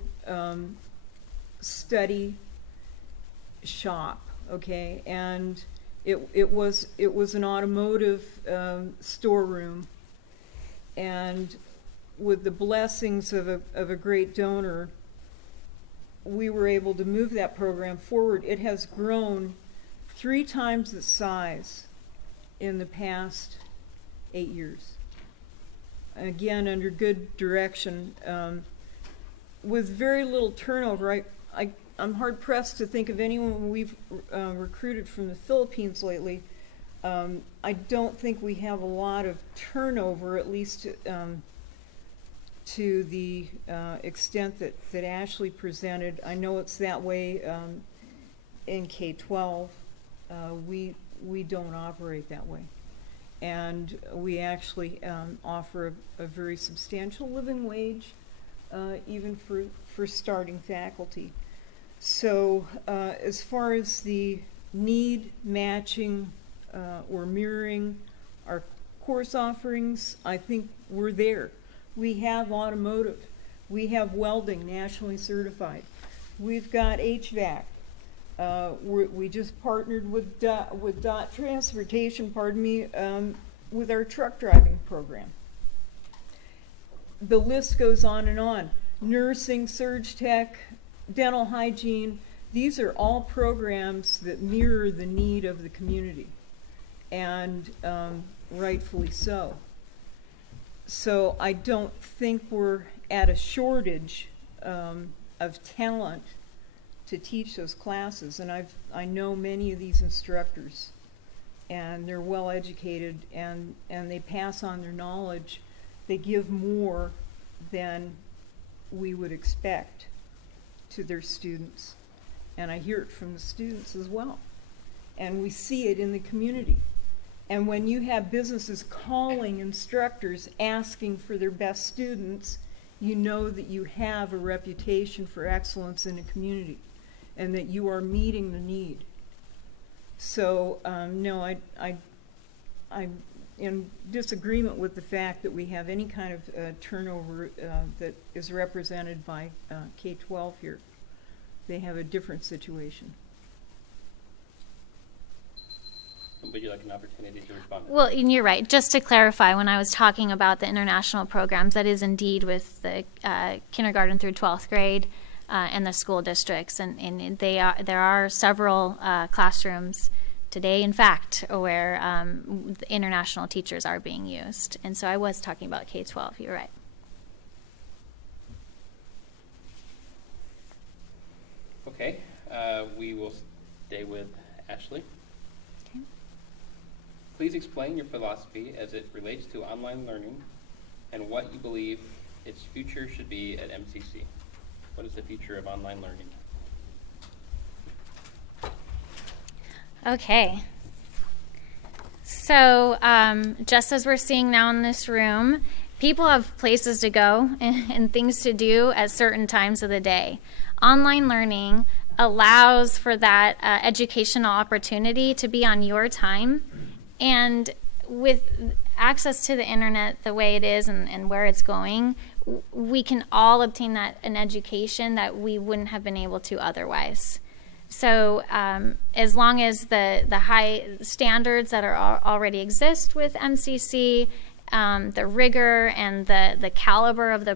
study shop, okay? And it was an automotive storeroom, and with the blessings of a great donor, we were able to move that program forward. It has grown 3 times its size in the past 8 years. Again, under good direction, with very little turnover. I'm hard-pressed to think of anyone we've recruited from the Philippines lately. I don't think we have a lot of turnover, at least to the extent that Ashley presented. I know it's that way in K-12. We don't operate that way. And we actually offer a very substantial living wage, even for starting faculty. So as far as the need matching or mirroring our course offerings, I think we're there. We have automotive. We have welding, nationally certified. We've got HVAC. We just partnered with DOT Transportation, with our truck driving program. The list goes on and on. Nursing, surge tech, dental hygiene, these are all programs that mirror the need of the community, and rightfully so. So I don't think we're at a shortage of talent to teach those classes, and I know many of these instructors, and they're well educated, and they pass on their knowledge. They give more than we would expect to their students. And I hear it from the students as well. And we see it in the community. And when you have businesses calling instructors asking for their best students, you know that you have a reputation for excellence in a community and that you are meeting the need. So, no, I'm in disagreement with the fact that we have any kind of turnover that is represented by K-12 here. They have a different situation. Would you like an opportunity to respond? Well, and you're right. Just to clarify, when I was talking about the international programs, that is indeed with the kindergarten through 12th grade and the school districts. And there are several classrooms today, in fact, where international teachers are being used. And so I was talking about K-12. You're right. Okay. We will stay with Ashley. Okay. Please explain your philosophy as it relates to online learning and what you believe its future should be at MCC. What is the future of online learning? Okay. So just as we're seeing now in this room, people have places to go and things to do at certain times of the day. Online learning allows for that educational opportunity to be on your time. And with access to the internet the way it is and where it's going, we can all obtain an education that we wouldn't have been able to otherwise. So as long as the high standards that are already exist with MCC, the rigor and the caliber of the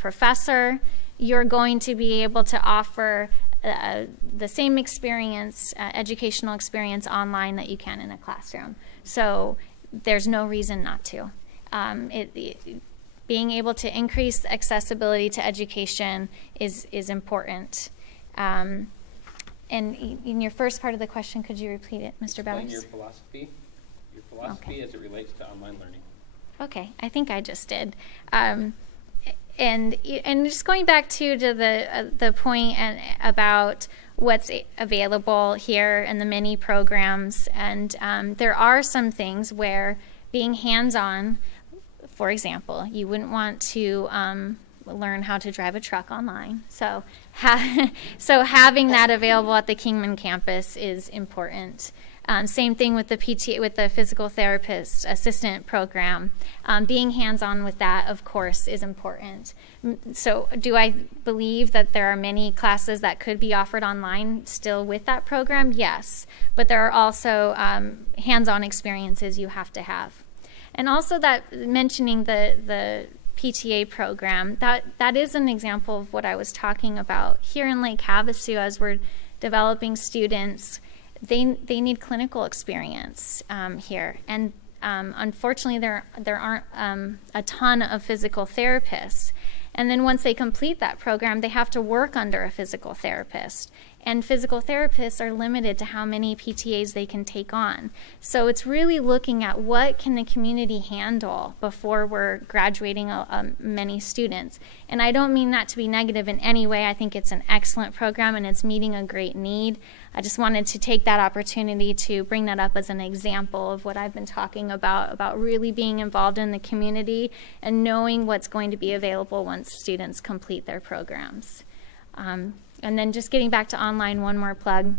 professor, you're going to be able to offer the same experience, educational experience online that you can in a classroom. So there's no reason not to. Being able to increase accessibility to education is important. And in your first part of the question, could you repeat it, Mr. Bowers? Explain your philosophy Okay. as it relates to online learning. Okay, I think I just did. And just going back to the point about what's available here and the many programs, and there are some things where being hands-on, for example, you wouldn't want to learn how to drive a truck online. So having that available at the Kingman campus is important. Same thing with the PTA, with the physical therapist assistant program. Being hands-on with that, of course, is important. So do I believe that there are many classes that could be offered online still with that program? Yes. But there are also hands-on experiences you have to have. And also that mentioning the PTA program, that is an example of what I was talking about. Here in Lake Havasu, as we're developing students, they need clinical experience here. And unfortunately, there aren't a ton of physical therapists. And then once they complete that program, they have to work under a physical therapist. And physical therapists are limited to how many PTAs they can take on. So it's really looking at what can the community handle before we're graduating many students. And I don't mean that to be negative in any way. I think it's an excellent program and it's meeting a great need. I just wanted to take that opportunity to bring that up as an example of what I've been talking about really being involved in the community and knowing what's going to be available once students complete their programs. And then just getting back to online, one more plug.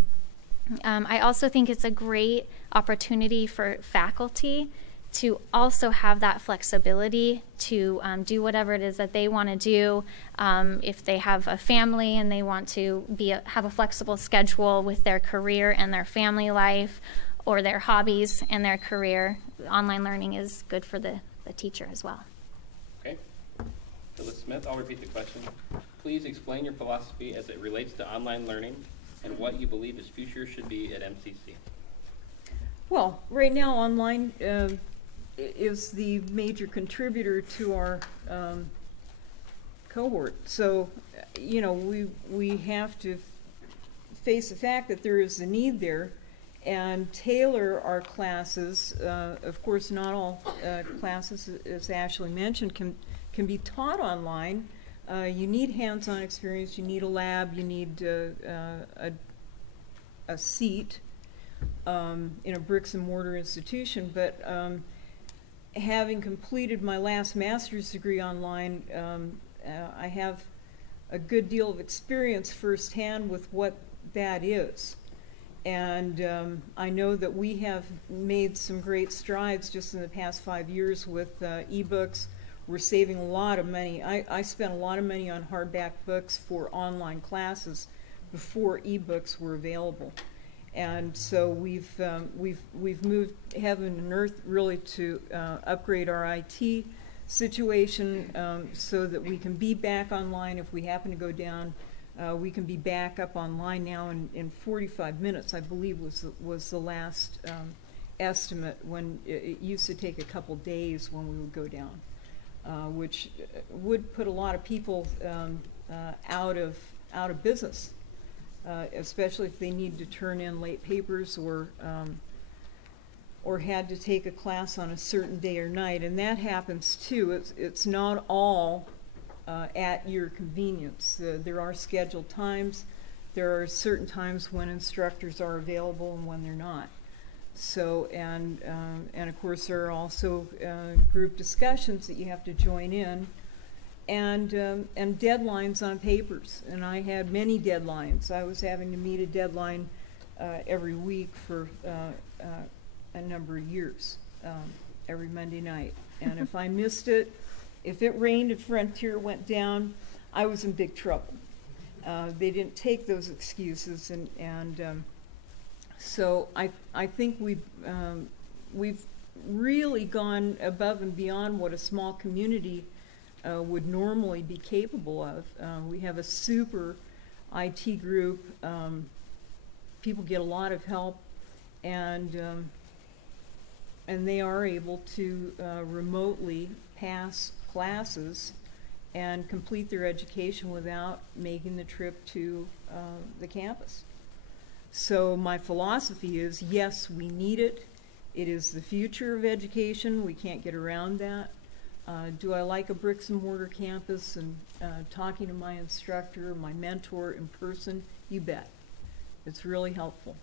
I also think it's a great opportunity for faculty to also have that flexibility to do whatever it is that they want to do. If they have a family and they want to have a flexible schedule with their career and their family life, or their hobbies and their career, online learning is good for the teacher as well. Okay. Phyllis Smith, I'll repeat the question. Please explain your philosophy as it relates to online learning and what you believe its future should be at MCC. Well, right now online is the major contributor to our cohort. So, you know, we have to face the fact that there is a need there, and tailor our classes. Of course, not all classes, as Ashley mentioned, can be taught online. You need hands-on experience, you need a lab, you need a seat in a bricks and mortar institution, but having completed my last master's degree online, I have a good deal of experience firsthand with what that is. And I know that we have made some great strides just in the past 5 years with ebooks. We're saving a lot of money. I spent a lot of money on hardback books for online classes before ebooks were available. And so we've moved heaven and earth really to upgrade our IT situation so that we can be back online if we happen to go down. We can be back up online now in 45 minutes, I believe was the last estimate, when it used to take a couple days when we would go down, which would put a lot of people out of business. Especially if they need to turn in late papers or had to take a class on a certain day or night, and that happens too. It's not all at your convenience. There are scheduled times. There are certain times when instructors are available and when they're not. So, and of course there are also group discussions that you have to join in. And deadlines on papers, and I had many deadlines. I was having to meet a deadline every week for a number of years, every Monday night. And if I missed it, if it rained and Frontier went down, I was in big trouble. They didn't take those excuses, and so I think we've really gone above and beyond what a small community would normally be capable of. We have a super IT group. People get a lot of help, and they are able to remotely pass classes and complete their education without making the trip to the campus. So my philosophy is, yes, we need it. It is the future of education. We can't get around that. Do I like a bricks and mortar campus and talking to my instructor, my mentor in person? You bet. It's really helpful.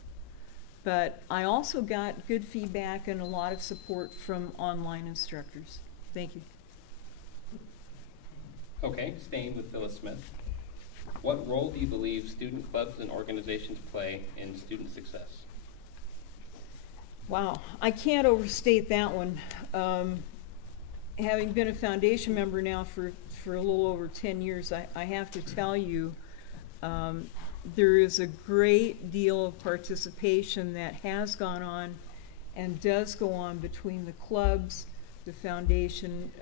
But I also got good feedback and a lot of support from online instructors. Thank you. Okay, staying with Phyllis Smith. What role do you believe student clubs and organizations play in student success? Wow, I can't overstate that one. Having been a foundation member now for a little over 10 years, I have to tell you, there is a great deal of participation that has gone on and does go on between the clubs, the foundation,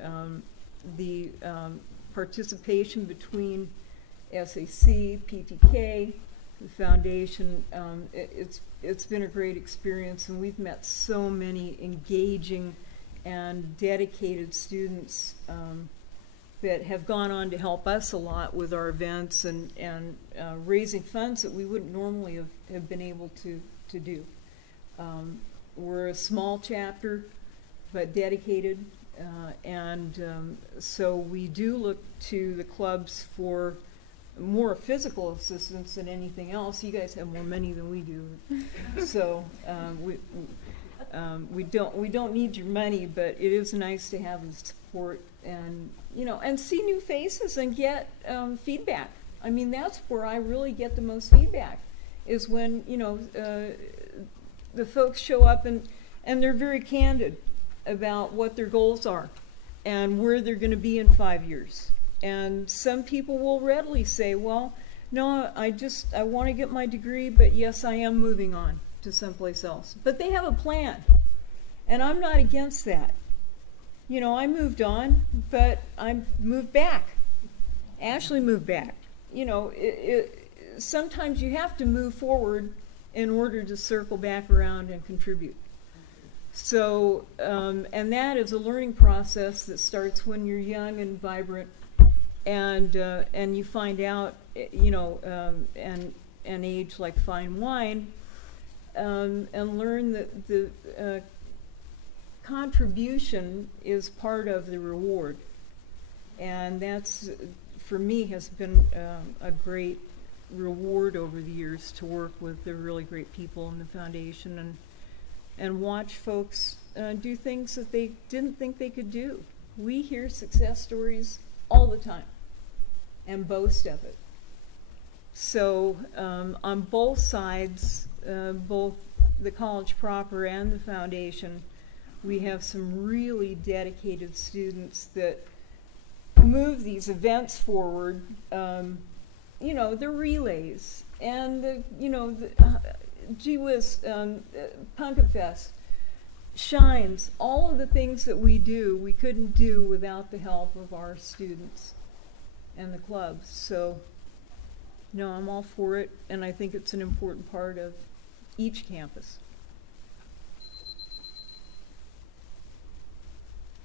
the participation between SAC, PTK, the foundation. It's been a great experience, and we've met so many engaging and dedicated students that have gone on to help us a lot with our events and raising funds that we wouldn't normally have been able to do. We're a small chapter, but dedicated, so we do look to the clubs for more physical assistance than anything else. You guys have more money than we do, so we don't need your money, but it is nice to have the support and and see new faces and get feedback. I mean, that's where I really get the most feedback, is when the folks show up and they're very candid about what their goals are and where they're going to be in 5 years. And some people will readily say, well, no, I want to get my degree, but yes, I am moving on to someplace else. But they have a plan, and I'm not against that. I moved on, but I moved back. Ashley moved back. Sometimes you have to move forward in order to circle back around and contribute. So, and that is a learning process that starts when you're young and vibrant, and you find out, and age like fine wine, and learn that the contribution is part of the reward. And that's, for me, has been a great reward over the years to work with the really great people in the foundation and watch folks do things that they didn't think they could do. We hear success stories all the time and boast of it. So on both sides, both the college proper and the foundation, we have some really dedicated students that move these events forward. You know, the relays and the, you know, the gee whiz, Punkafest, Shines, all of the things that we do, we couldn't do without the help of our students and the clubs. So, no, I'm all for it, and I think it's an important part of each campus.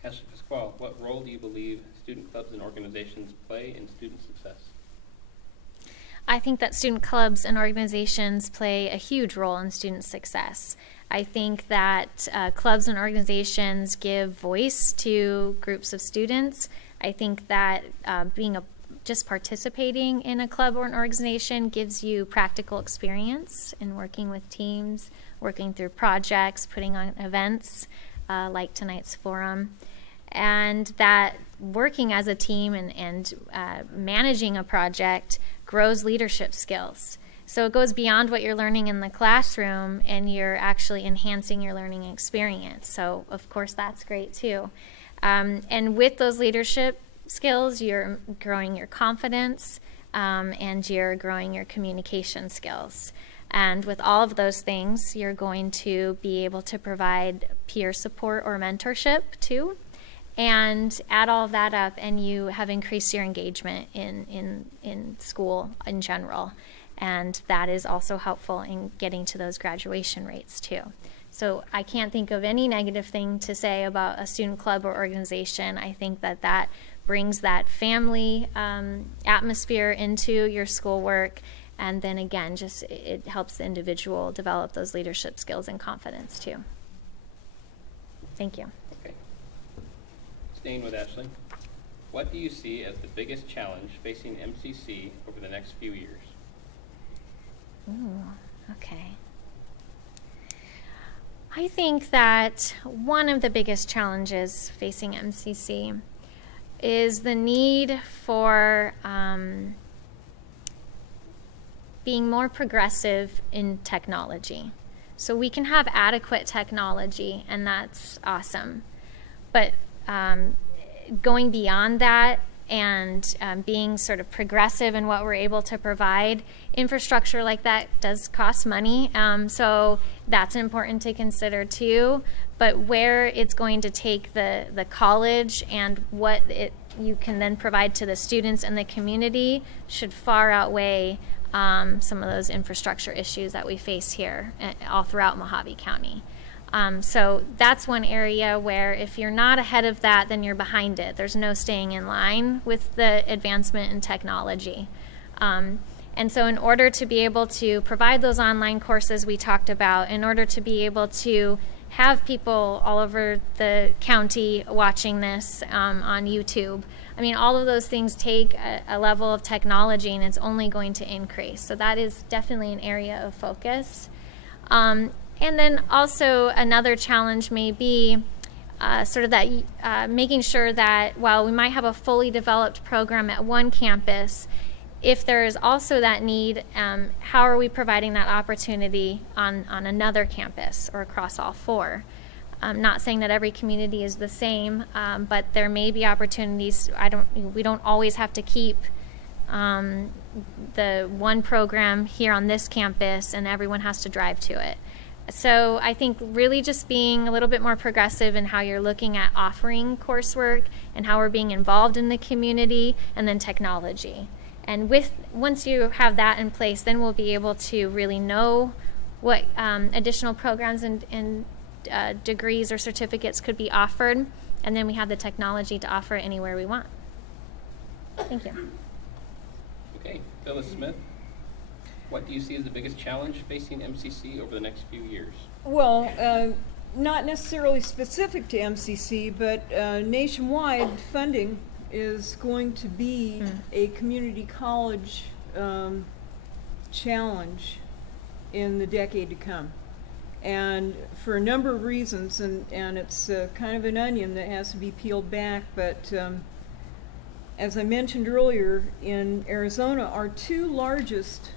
Ashley Pasquale, what role do you believe student clubs and organizations play in student success? I think that student clubs and organizations play a huge role in student success. I think that clubs and organizations give voice to groups of students. I think that just participating in a club or an organization gives you practical experience in working with teams, working through projects, putting on events like tonight's forum. And that working as a team and managing a project grows leadership skills. So it goes beyond what you're learning in the classroom, and you're actually enhancing your learning experience. So of course that's great too. And with those leadership skills, you're growing your confidence and you're growing your communication skills. And with all of those things, you're going to be able to provide peer support or mentorship too. And add all of that up, and you have increased your engagement in school in general. And that is also helpful in getting to those graduation rates too. So I can't think of any negative thing to say about a student club or organization. I think that that brings that family atmosphere into your schoolwork. And then again, just it helps the individual develop those leadership skills and confidence too. Thank you. Staying with Ashley, what do you see as the biggest challenge facing MCC over the next few years? Ooh, okay. I think that one of the biggest challenges facing MCC is the need for being more progressive in technology. So we can have adequate technology, and that's awesome. But going beyond that and being sort of progressive in what we're able to provide, infrastructure like that does cost money. So that's important to consider too. But where it's going to take the college and what you can then provide to the students and the community should far outweigh some of those infrastructure issues that we face here all throughout Mojave County. So that's one area where if you're not ahead of that, then you're behind it. There's no staying in line with the advancement in technology. And so in order to be able to provide those online courses we talked about, in order to be able to have people all over the county watching this on YouTube, I mean, all of those things take a level of technology, and it's only going to increase. So that is definitely an area of focus. And then also another challenge may be sort of that making sure that while we might have a fully developed program at one campus, if there is also that need, how are we providing that opportunity on another campus or across all four? I'm not saying that every community is the same, but there may be opportunities. We don't always have to keep the one program here on this campus and everyone has to drive to it. So I think really just being a little bit more progressive in how you're looking at offering coursework and how we're being involved in the community, and then technology. And once you have that in place, then we'll be able to really know what additional programs and degrees or certificates could be offered, and then we have the technology to offer it anywhere we want. Thank you. Okay, Phyllis Smith. What do you see as the biggest challenge facing MCC over the next few years? Well, not necessarily specific to MCC, but nationwide funding is going to be a community college challenge in the decade to come. And for a number of reasons, and it's kind of an onion that has to be peeled back, but as I mentioned earlier, in Arizona, our two largest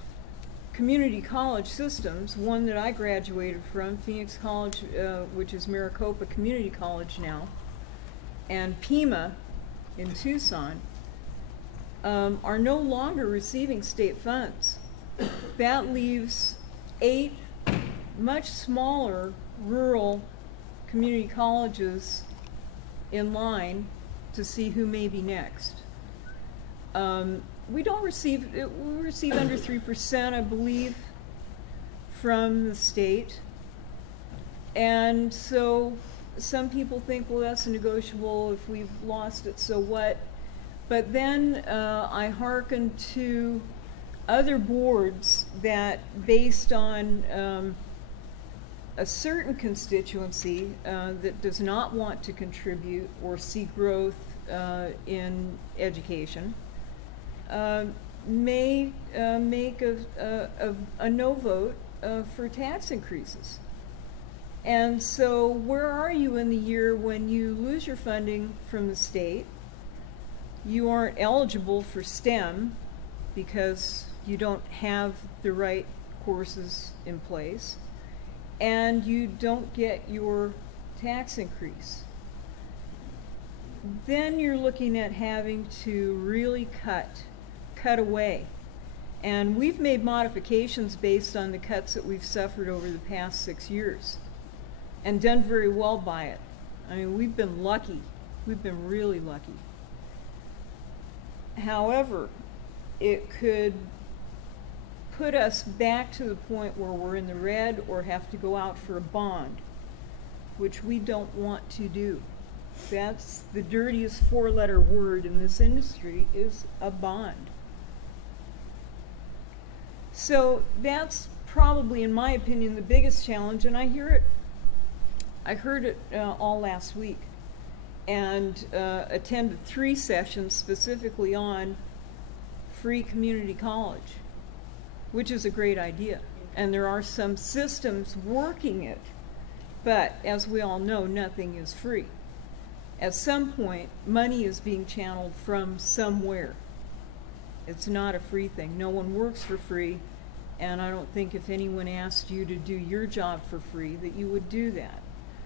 community college systems, one that I graduated from, Phoenix College, which is Maricopa Community College now, and Pima in Tucson, are no longer receiving state funds. That leaves 8 much smaller rural community colleges in line to see who may be next. We receive under 3%, I believe, from the state. And so some people think, well, that's negotiable. If we've lost it, so what? But then I hearken to other boards that, based on a certain constituency that does not want to contribute or see growth in education, may make a no vote for tax increases. And so where are you in the year when you lose your funding from the state? You aren't eligible for STEM because you don't have the right courses in place, and you don't get your tax increase. Then you're looking at having to really cut away. And we've made modifications based on the cuts that we've suffered over the past 6 years and done very well by it. I mean, we've been lucky. We've been really lucky. However, it could put us back to the point where we're in the red or have to go out for a bond, which we don't want to do. That's the dirtiest 4-letter word in this industry, is a bond. So that's probably, in my opinion, the biggest challenge, and I heard it all last week, and attended 3 sessions specifically on free community college, which is a great idea. And there are some systems working it, but as we all know, nothing is free. At some point, money is being channeled from somewhere. It's not a free thing. No one works for free, and I don't think if anyone asked you to do your job for free that you would do that.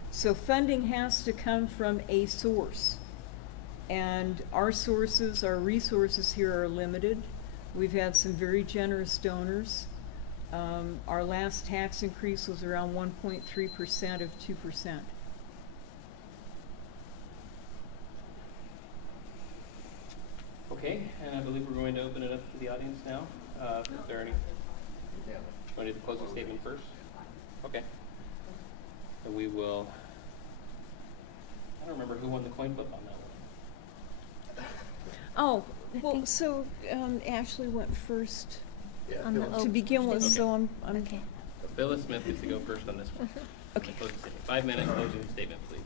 So funding has to come from a source. And our sources, our resources here are limited. We've had some very generous donors. Our last tax increase was around 1.3% of 2%. Okay, and I believe we're going to open it up to the audience now. If there are any, want to do the closing statement first? Okay. So we will. I don't remember who won the coin flip on that one. Oh, well, so Ashley went first On the to begin with, Okay. so I'm Okay. Phyllis Smith gets to go first on this one. okay. Closing statement. 5-minute closing statement, please.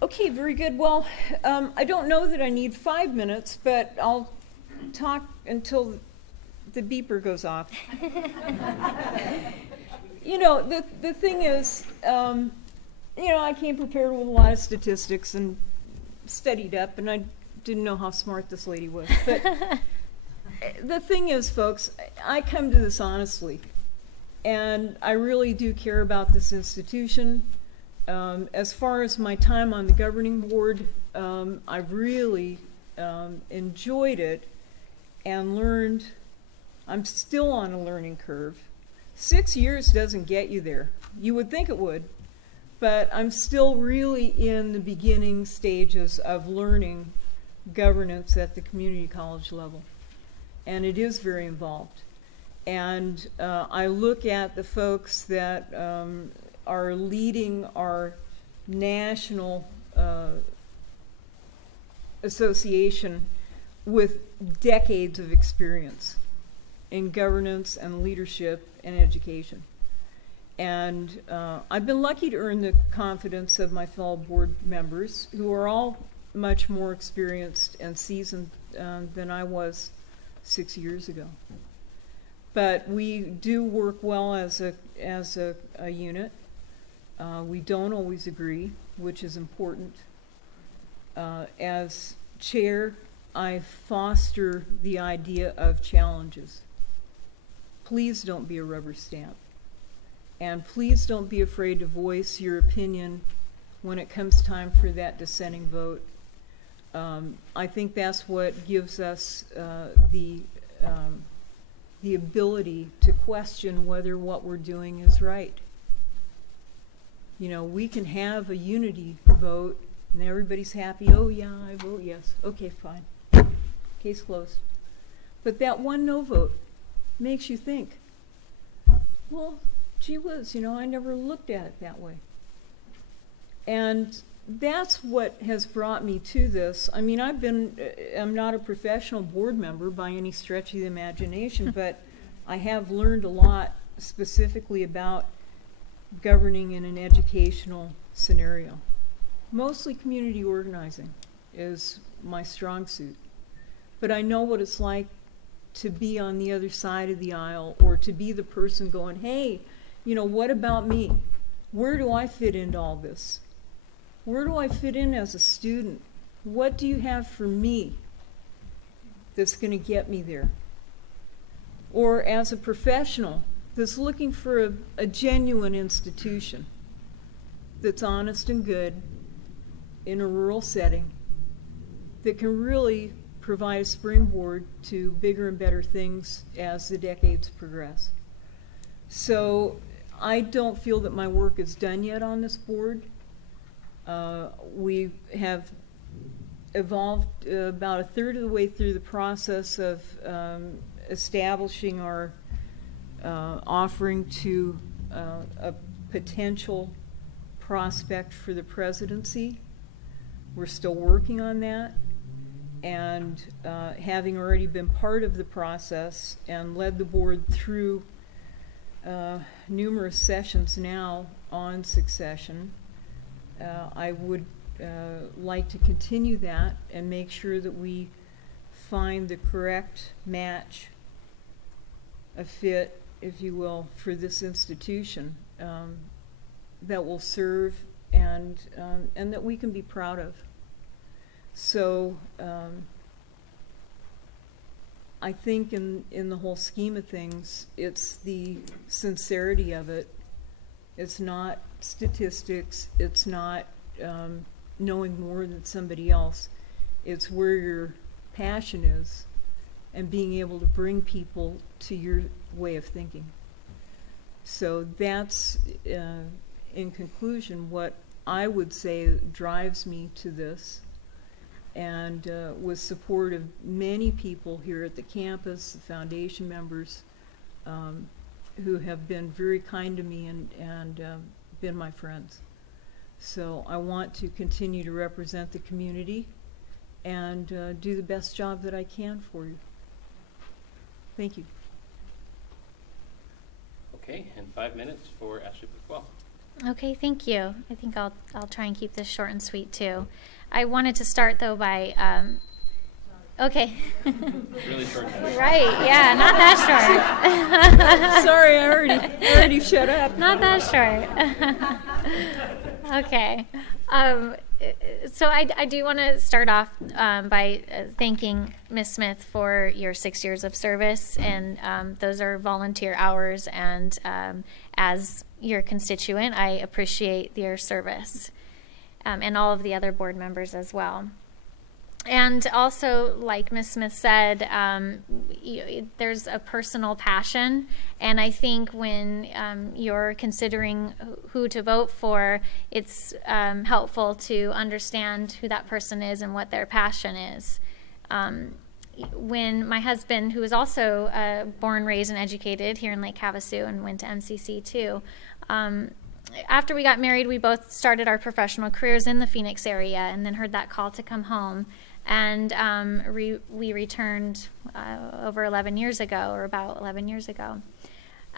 Okay, very good. Well, I don't know that I need 5 minutes, but I'll talk until the beeper goes off. You know, the thing is, you know, I came prepared with a lot of statistics and studied up, and I didn't know how smart this lady was. But the thing is, folks, I come to this honestly, and I really do care about this institution. As far as my time on the governing board, I've really enjoyed it and learned. I'm still on a learning curve. 6 years doesn't get you there. You would think it would, but I'm still really in the beginning stages of learning governance at the community college level. And it is very involved. And I look at the folks that are leading our national association with decades of experience. in governance and leadership and education. And I've been lucky to earn the confidence of my fellow board members, who are all much more experienced and seasoned than I was 6 years ago. But we do work well as a unit. We don't always agree, which is important. As chair, I foster the idea of challenges. Please don't be a rubber stamp. And please don't be afraid to voice your opinion when it comes time for that dissenting vote. I think that's what gives us the ability to question whether what we're doing is right. You know, we can have a unity vote and everybody's happy. Oh yeah, I vote yes. Okay, fine. Case closed. But that one no vote makes you think, well, gee whiz, you know, I never looked at it that way. And that's what has brought me to this. I mean, I'm not a professional board member by any stretch of the imagination, but I have learned a lot specifically about governing in an educational scenario. Mostly community organizing is my strong suit. But I know what it's like to be on the other side of the aisle, or to be the person going, hey, you know, what about me? Where do I fit into all this? Where do I fit in as a student? What do you have for me that's going to get me there? Or as a professional that's looking for a genuine institution that's honest and good in a rural setting that can really provide a springboard to bigger and better things as the decades progress. So I don't feel that my work is done yet on this board. We have evolved about a third of the way through the process of establishing our offering to a potential prospect for the presidency. We're still working on that, and having already been part of the process and led the board through numerous sessions now on succession, I would like to continue that and make sure that we find the correct match, a fit, if you will, for this institution that will serve and that we can be proud of. So I think in the whole scheme of things, it's the sincerity of it. It's not statistics. It's not knowing more than somebody else. It's where your passion is and being able to bring people to your way of thinking. So that's, in conclusion, what I would say drives me to this. And with support of many people here at the campus, the foundation members, who have been very kind to me and been my friends. So I want to continue to represent the community and do the best job that I can for you. Thank you. Okay, and 5 minutes for Ashley Bookwell. Okay, thank you. I think I'll try and keep this short and sweet too. I wanted to start though by okay. Really short. Right, yeah, not that short. Sorry, I already shut up. Not that short. Okay. So I do want to start off by thanking Ms. Smith for your 6 years of service, and those are volunteer hours, and as your constituent, I appreciate your service, and all of the other board members as well. And also, like Ms. Smith said, there's a personal passion, and I think when you're considering who to vote for, it's helpful to understand who that person is and what their passion is. When my husband, who was also born, raised, and educated here in Lake Havasu and went to MCC too, after we got married, we both started our professional careers in the Phoenix area and then heard that call to come home. And we returned over 11 years ago, or about 11 years ago.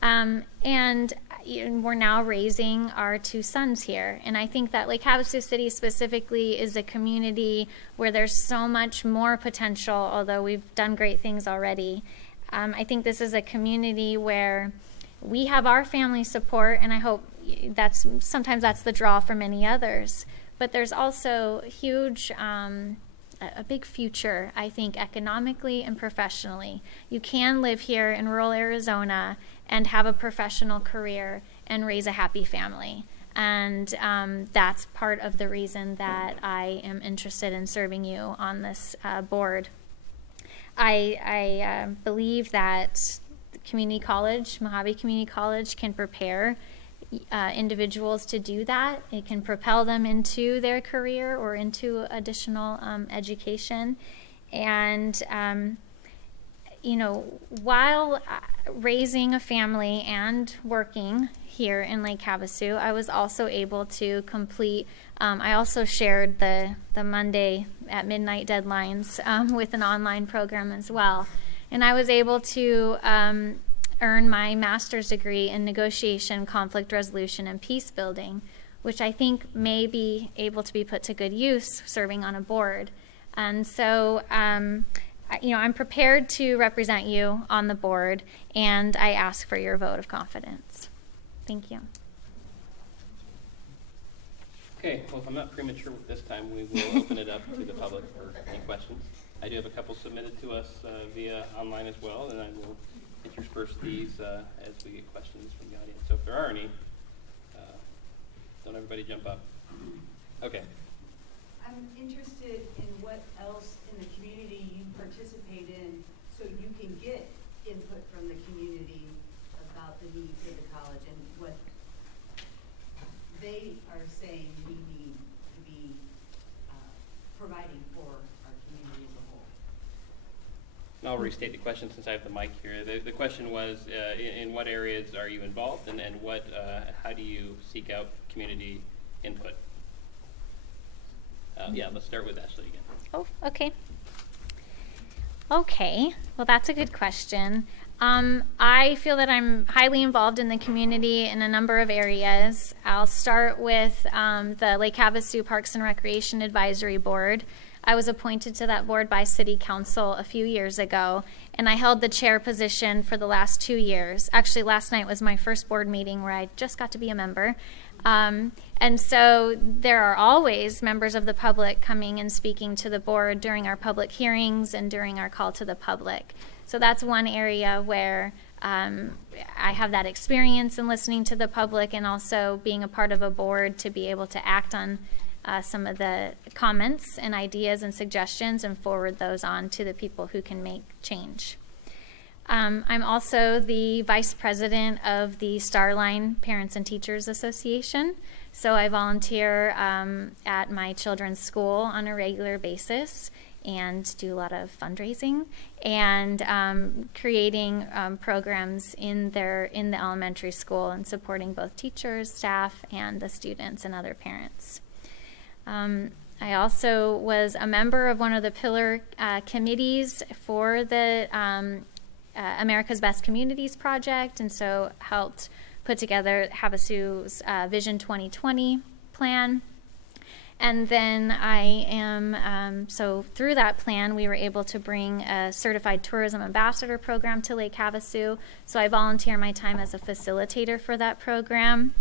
And we're now raising our 2 sons here. And I think that Lake Havasu City specifically is a community where there's so much more potential, although we've done great things already. I think this is a community where we have our family support, and I hope sometimes that's the draw for many others. But there's also huge, a big future, I think, economically and professionally. You can live here in rural Arizona and have a professional career and raise a happy family. And that's part of the reason that I am interested in serving you on this board. I believe that community college, Mojave Community College, can prepare individuals to do that. It can propel them into their career or into additional education. And, while raising a family and working here in Lake Havasu, I was also able to complete, I also shared the Monday at midnight deadlines with an online program as well. And I was able to earn my master's degree in negotiation, conflict resolution, and peace building, which I think may be able to be put to good use serving on a board. And so, I'm prepared to represent you on the board, and I ask for your vote of confidence. Thank you. Okay, well, if I'm not premature this time, we will open it up to the public for any questions. I do have a couple submitted to us via online as well, and I will intersperse these as we get questions from the audience. So if there are any, don't everybody jump up. Okay. I'm interested in what else in the community you participate in so you can get input from the community about the needs of the college and what they are saying we need to be providing for our community as a whole. And I'll restate the question since I have the mic here. The question was, in what areas are you involved, and what, how do you seek out community input? Yeah, let's start with Ashley again. Oh, okay. Okay, well, that's a good question. I feel that I'm highly involved in the community in a number of areas. I'll start with the Lake Havasu Parks and Recreation Advisory Board. I was appointed to that board by City Council a few years ago, and I held the chair position for the last 2 years. Actually, last night was my first board meeting where I just got to be a member. And so there are always members of the public coming and speaking to the board during our public hearings and during our call to the public. So that's one area where I have that experience in listening to the public and also being a part of a board to be able to act on some of the comments and ideas and suggestions and forward those on to the people who can make change. I'm also the vice president of the Starline Parents and Teachers Association. So I volunteer at my children's school on a regular basis and do a lot of fundraising and creating programs in the elementary school and supporting both teachers, staff, and the students and other parents. I also was a member of one of the pillar committees for the America's Best Communities Project, and so helped put together Havasu's Vision 2020 plan. And then I am, so through that plan, we were able to bring a certified tourism ambassador program to Lake Havasu. So I volunteer my time as a facilitator for that program.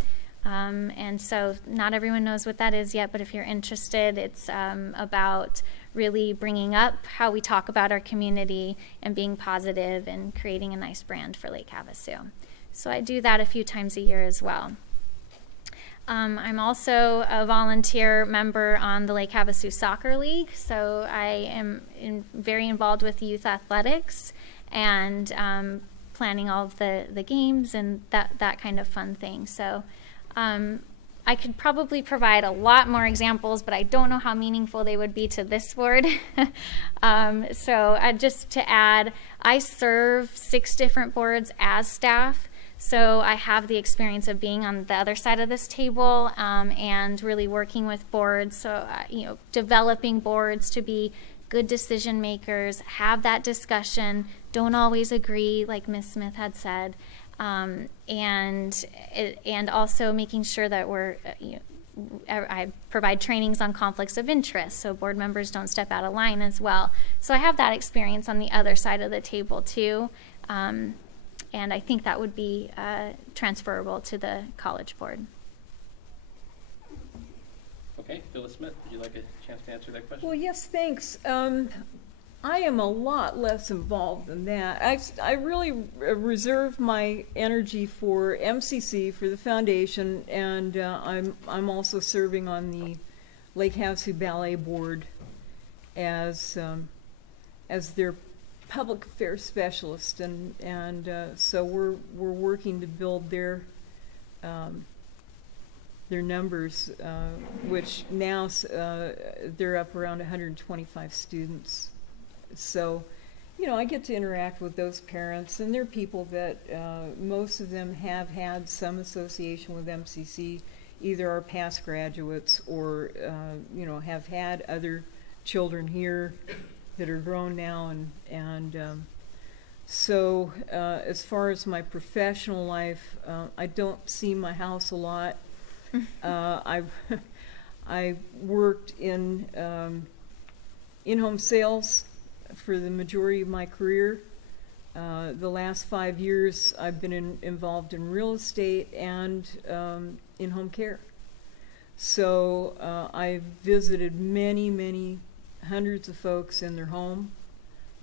And so not everyone knows what that is yet, but if you're interested, it's about really bringing up how we talk about our community and being positive and creating a nice brand for Lake Havasu. So I do that a few times a year as well. I'm also a volunteer member on the Lake Havasu Soccer League, so I am very involved with youth athletics and planning all of the games and that kind of fun thing. So I could probably provide a lot more examples, but I don't know how meaningful they would be to this board. So just to add, I serve 6 different boards as staff. So I have the experience of being on the other side of this table and really working with boards. So, developing boards to be good decision makers, have that discussion, don't always agree, like Ms. Smith had said, and also making sure that we're, I provide trainings on conflicts of interest so board members don't step out of line as well. So I have that experience on the other side of the table too, and I think that would be transferable to the college board. Okay, Phyllis Smith, would you like a chance to answer that question? Well, yes, thanks. I am a lot less involved than that. I really reserve my energy for MCC, for the foundation, and I'm also serving on the Lake Havasu Ballet Board as their public affairs specialist, and so we're working to build their numbers, which now they're up around 125 students. So, I get to interact with those parents, and they're people that most of them have had some association with MCC, either are past graduates or, have had other children here that are grown now. And so as far as my professional life, I don't see my house a lot. I worked in in-home sales for the majority of my career. The last 5 years I've been involved in real estate and in-home care. So I've visited many hundreds of folks in their home.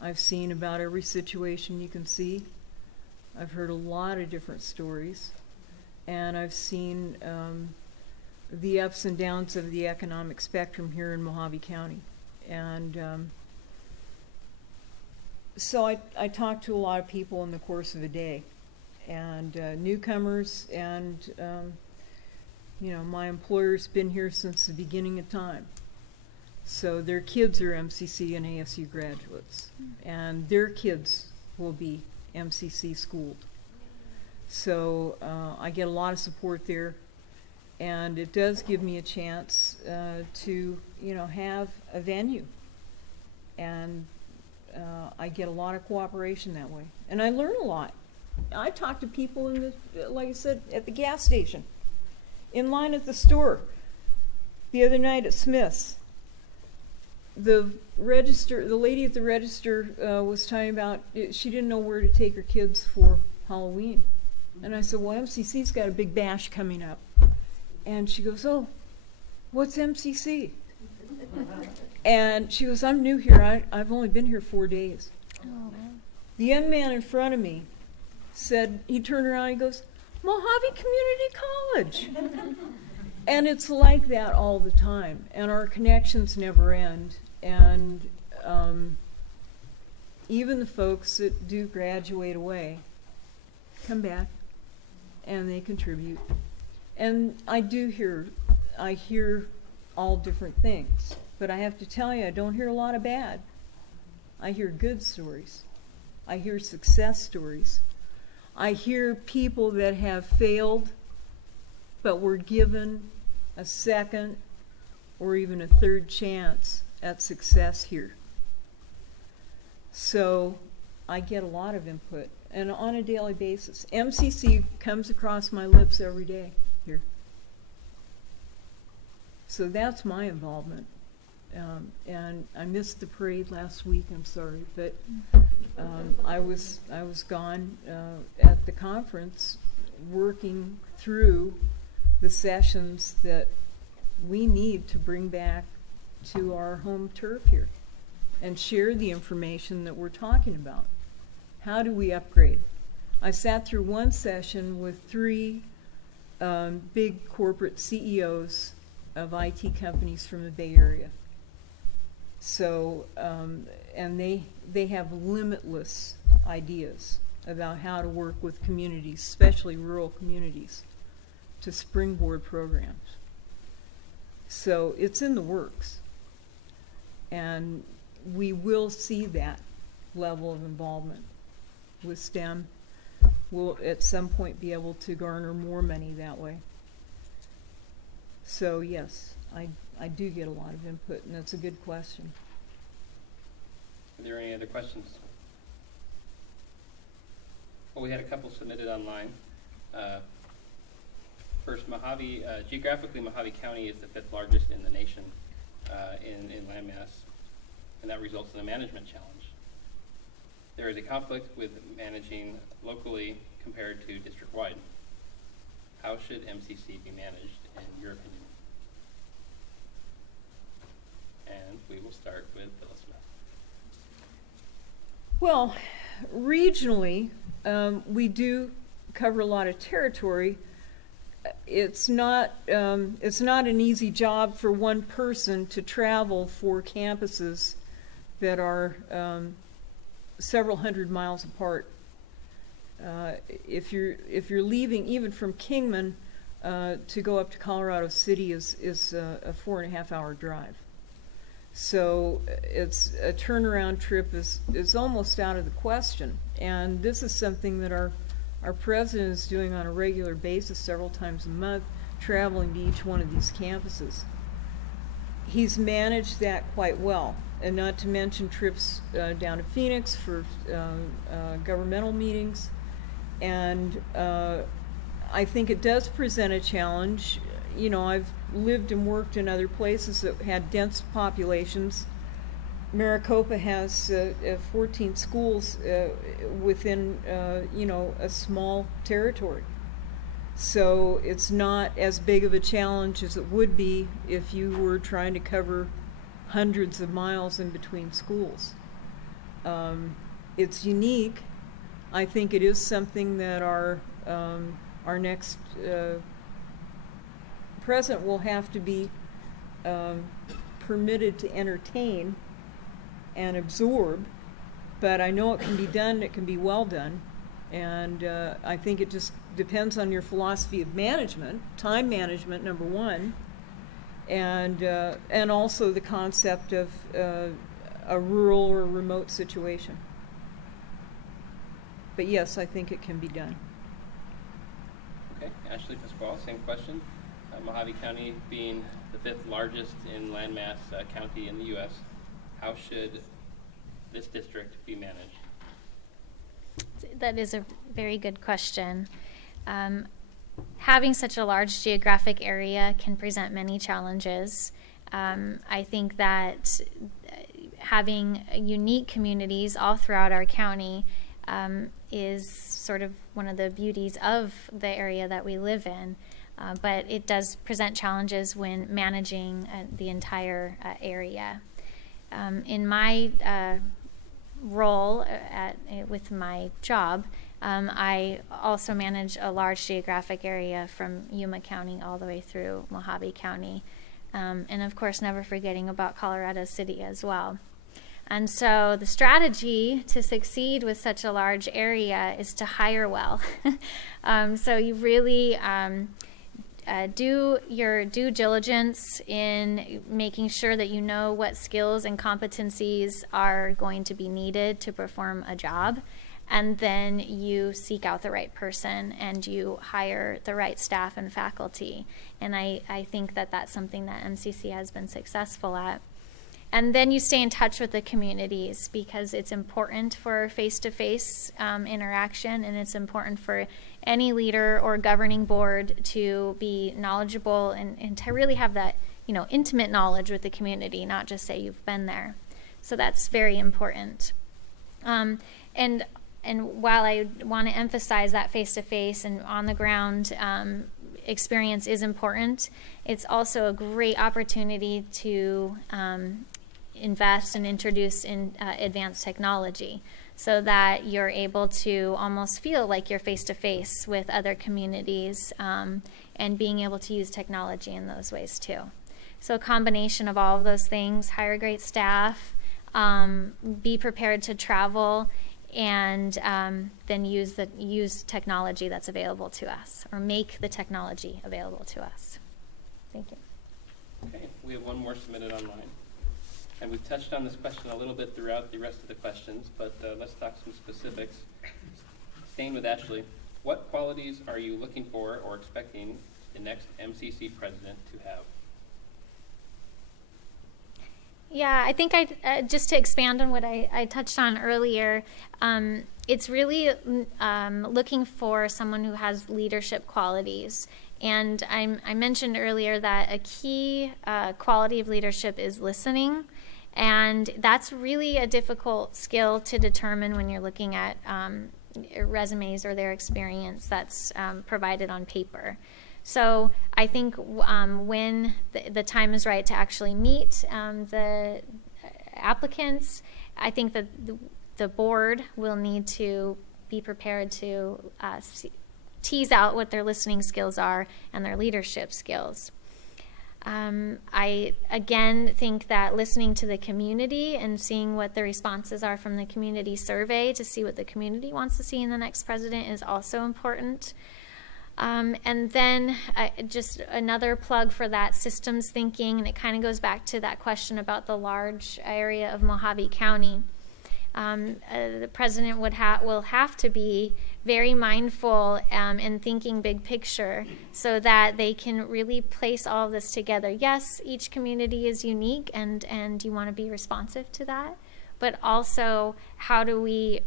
I've seen about every situation you can see. I've heard a lot of different stories, and I've seen the ups and downs of the economic spectrum here in Mojave County. And so I talk to a lot of people in the course of a day, and newcomers, and my employer's been here since the beginning of time. So their kids are MCC and ASU graduates, and their kids will be MCC schooled. So I get a lot of support there, and it does give me a chance to have a venue, and I get a lot of cooperation that way, and I learn a lot. I talk to people in the, like I said, at the gas station, in line at the store, the other night at Smith's. The lady at the register was talking about she didn't know where to take her kids for Halloween. And I said, well, MCC's got a big bash coming up. And she goes, oh, what's MCC? And she goes, I'm new here. I've only been here 4 days. Oh. The young man in front of me said, he turned around and he goes, Mojave Community College. And it's like that all the time. And our connections never end. And even the folks that do graduate away come back and they contribute. And I hear all different things. But I have to tell you, I don't hear a lot of bad. I hear good stories. I hear success stories. I hear people that have failed but were given a second or even a third chance at success here. So I get a lot of input, and on a daily basis. MCC comes across my lips every day here. So that's my involvement. And I missed the parade last week, I'm sorry, but I was gone at the conference working through the sessions that we need to bring back to our home turf here and share the information that we're talking about. How do we upgrade? I sat through one session with 3 big corporate CEOs of IT companies from the Bay Area. So, and they have limitless ideas about how to work with communities, especially rural communities, to springboard programs. So it's in the works. And we will see that level of involvement with STEM. We'll at some point be able to garner more money that way. So yes, I do get a lot of input, and that's a good question. Are there any other questions? Well, we had a couple submitted online. First, Mojave, geographically, Mojave County is the 5th largest in the nation in landmass, and that results in a management challenge. There is a conflict with managing locally compared to district-wide. How should MCC be managed, in your opinion? And we will start with Phyllis Smith. Well, regionally, we do cover a lot of territory. It's not an easy job for one person to travel 4 campuses that are several hundred miles apart. If you're leaving even from Kingman to go up to Colorado City is a 4.5-hour drive. So it's a turnaround trip is almost out of the question. And this is something that our president is doing on a regular basis, several times a month, traveling to each one of these campuses. He's managed that quite well, and not to mention trips down to Phoenix for governmental meetings. And I think it does present a challenge. You know, I've lived and worked in other places that had dense populations. Maricopa has 14 schools within, you know, a small territory. So it's not as big of a challenge as it would be if you were trying to cover hundreds of miles in between schools. It's unique. I think it is something that our next president will have to be permitted to entertain and absorb, but I know it can be done, it can be well done, and I think it just depends on your philosophy of management, time management, number one, and also the concept of a rural or remote situation. But yes, I think it can be done. Okay, Ashley Pasquale, same question. Mojave County being the 5th largest in landmass county in the U.S., how should this district be managed? That is a very good question. Having such a large geographic area can present many challenges. I think that having unique communities all throughout our county is sort of one of the beauties of the area that we live in. But it does present challenges when managing the entire area. In my role with my job, I also manage a large geographic area from Yuma County all the way through Mojave County. And of course, never forgetting about Colorado City as well. And so the strategy to succeed with such a large area is to hire well. So you really do your due diligence in making sure that you know what skills and competencies are going to be needed to perform a job, and then you seek out the right person and you hire the right staff and faculty. And I think that that's something that MCC has been successful at. And then you stay in touch with the communities, because it's important for face-to-face interaction, and it's important for any leader or governing board to be knowledgeable and to really have that, you know, intimate knowledge with the community, not just say you've been there. So that's very important. And while I want to emphasize that face-to-face and on-the-ground experience is important, it's also a great opportunity to invest and introduce in advanced technology, so that you're able to almost feel like you're face-to-face with other communities, and being able to use technology in those ways too. So a combination of all of those things: hire great staff, be prepared to travel, and then use technology that's available to us, or make the technology available to us. Thank you. Okay, we have one more submitted online. And we've touched on this question a little bit throughout the rest of the questions, but let's talk some specifics. Staying with Ashley, what qualities are you looking for or expecting the next MCC president to have? Yeah, I think just to expand on what I touched on earlier, it's really looking for someone who has leadership qualities. And I mentioned earlier that a key quality of leadership is listening. And that's really a difficult skill to determine when you're looking at resumes or their experience that's provided on paper. So I think when the time is right to actually meet the applicants, I think that the board will need to be prepared to tease out what their listening skills are and their leadership skills. I, again, think that listening to the community and seeing what the responses are from the community survey to see what the community wants to see in the next president is also important. And then just another plug for that systems thinking, and it kind of goes back to that question about the large area of Mojave County. The president will have to be very mindful in thinking big picture so that they can really place all of this together. Yes, each community is unique and you want to be responsive to that, but also how do we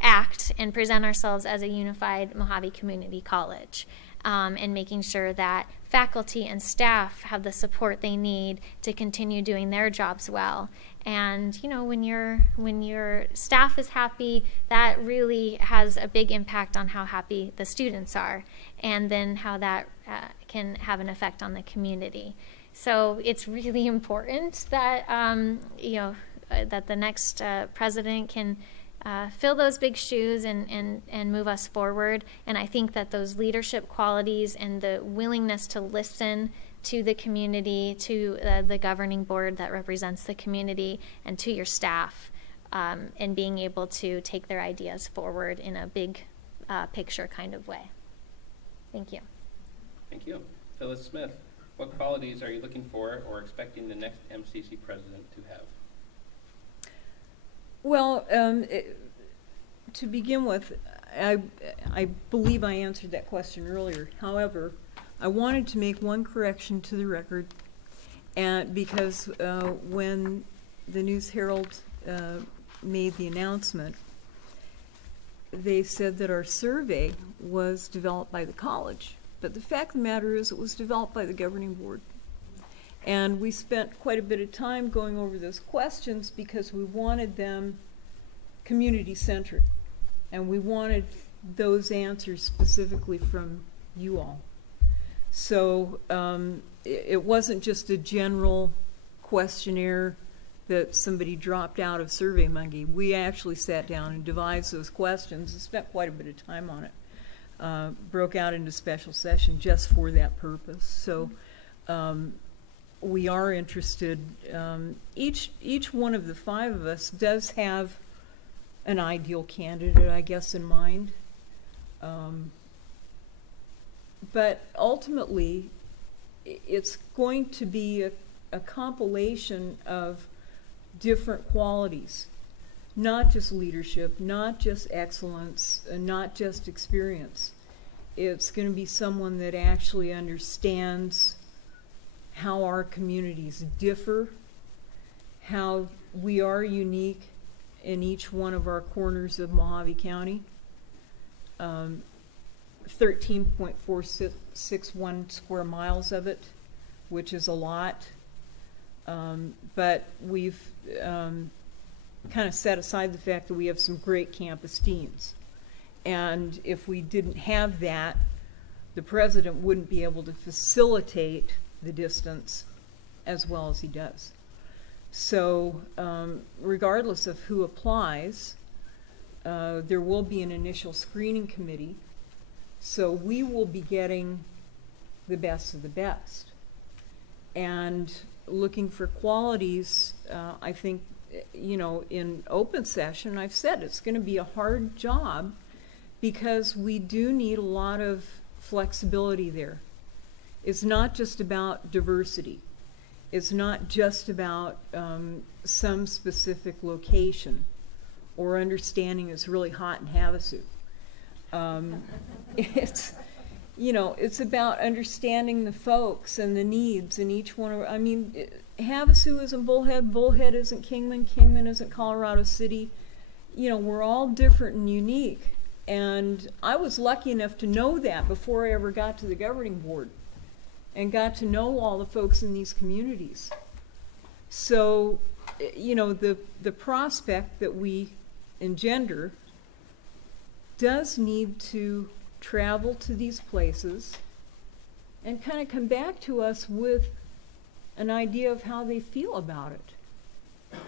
act and present ourselves as a unified Mojave Community College, and making sure that faculty and staff have the support they need to continue doing their jobs well. And you know, when your staff is happy, that really has a big impact on how happy the students are, and then how that can have an effect on the community. So it's really important that that the next president can fill those big shoes and move us forward. And I think that those leadership qualities and the willingness to listen to the community, to the governing board that represents the community, and to your staff, and being able to take their ideas forward in a big picture kind of way. Thank you. Thank you. Phyllis Smith, what qualities are you looking for or expecting the next MCC president to have? Well, to begin with, I believe I answered that question earlier. However, I wanted to make one correction to the record, and because when the News Herald made the announcement, they said that our survey was developed by the college. But the fact of the matter is it was developed by the governing board. And we spent quite a bit of time going over those questions because we wanted them community-centric. And we wanted those answers specifically from you all. So it wasn't just a general questionnaire that somebody dropped out of SurveyMonkey. We actually sat down and devised those questions and spent quite a bit of time on it. Broke out into special session just for that purpose. So we are interested. Each one of the five of us does have an ideal candidate, I guess, in mind. But ultimately, it's going to be a compilation of different qualities, not just leadership, not just excellence, and not just experience. It's going to be someone that actually understands how our communities differ, how we are unique in each one of our corners of Mojave County. 13.461 square miles of it, which is a lot. But we've kind of set aside the fact that we have some great campus deans. And if we didn't have that, the president wouldn't be able to facilitate the distance as well as he does. So regardless of who applies, there will be an initial screening committee. So we will be getting the best of the best. And looking for qualities, I think, you know, in open session, I've said it's going to be a hard job because we do need a lot of flexibility there. It's not just about diversity. It's not just about some specific location or understanding it's really hot in Havasu. you know, it's about understanding the folks and the needs in each one of, I mean, Havasu isn't Bullhead, Bullhead isn't Kingman, Kingman isn't Colorado City. You know, we're all different and unique. And I was lucky enough to know that before I ever got to the governing board and got to know all the folks in these communities. So, you know, the prospect that we engender does need to travel to these places and kind of come back to us with an idea of how they feel about it.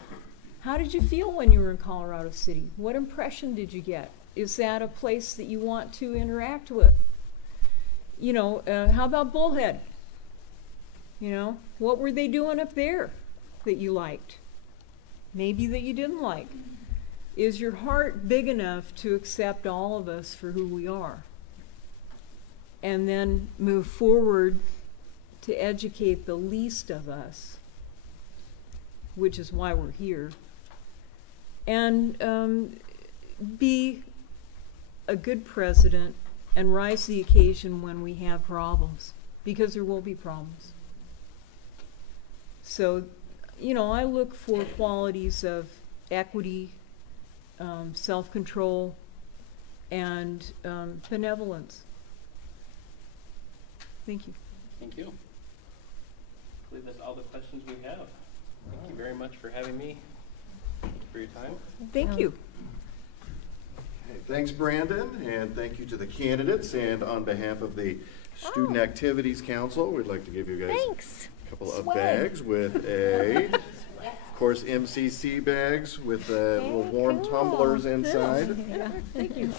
How did you feel when you were in Colorado City? What impression did you get? Is that a place that you want to interact with? You know, how about Bullhead? You know, what were they doing up there that you liked? Maybe that you didn't like. Is your heart big enough to accept all of us for who we are? And then move forward to educate the least of us, which is why we're here. And be a good president and rise to the occasion when we have problems, because there will be problems. So, you know, I look for qualities of equity, self-control, and benevolence. Thank you. Thank you. I believe that's all the questions we have. Thank you very much for having me. Thank you for your time. Thank you. Hey, thanks, Brandon, and thank you to the candidates. And on behalf of the Student Activities Council, we'd like to give you guys a couple of bags with of course, MCC bags with little warm tumblers inside. Yeah, thank you.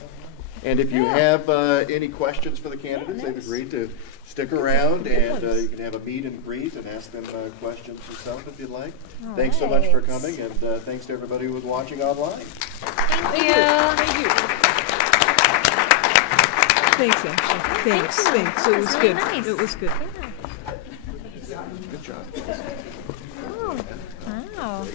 And if you have any questions for the candidates, they've agreed to stick around, and you can have a meet and greet and ask them questions yourself if you'd like. Thanks so much for coming, and thanks to everybody who was watching online. Thank you. Thank you. Thanks, Ashley. Thanks. Thanks. It was really good. nice. It was good. Good job. Oh, wow.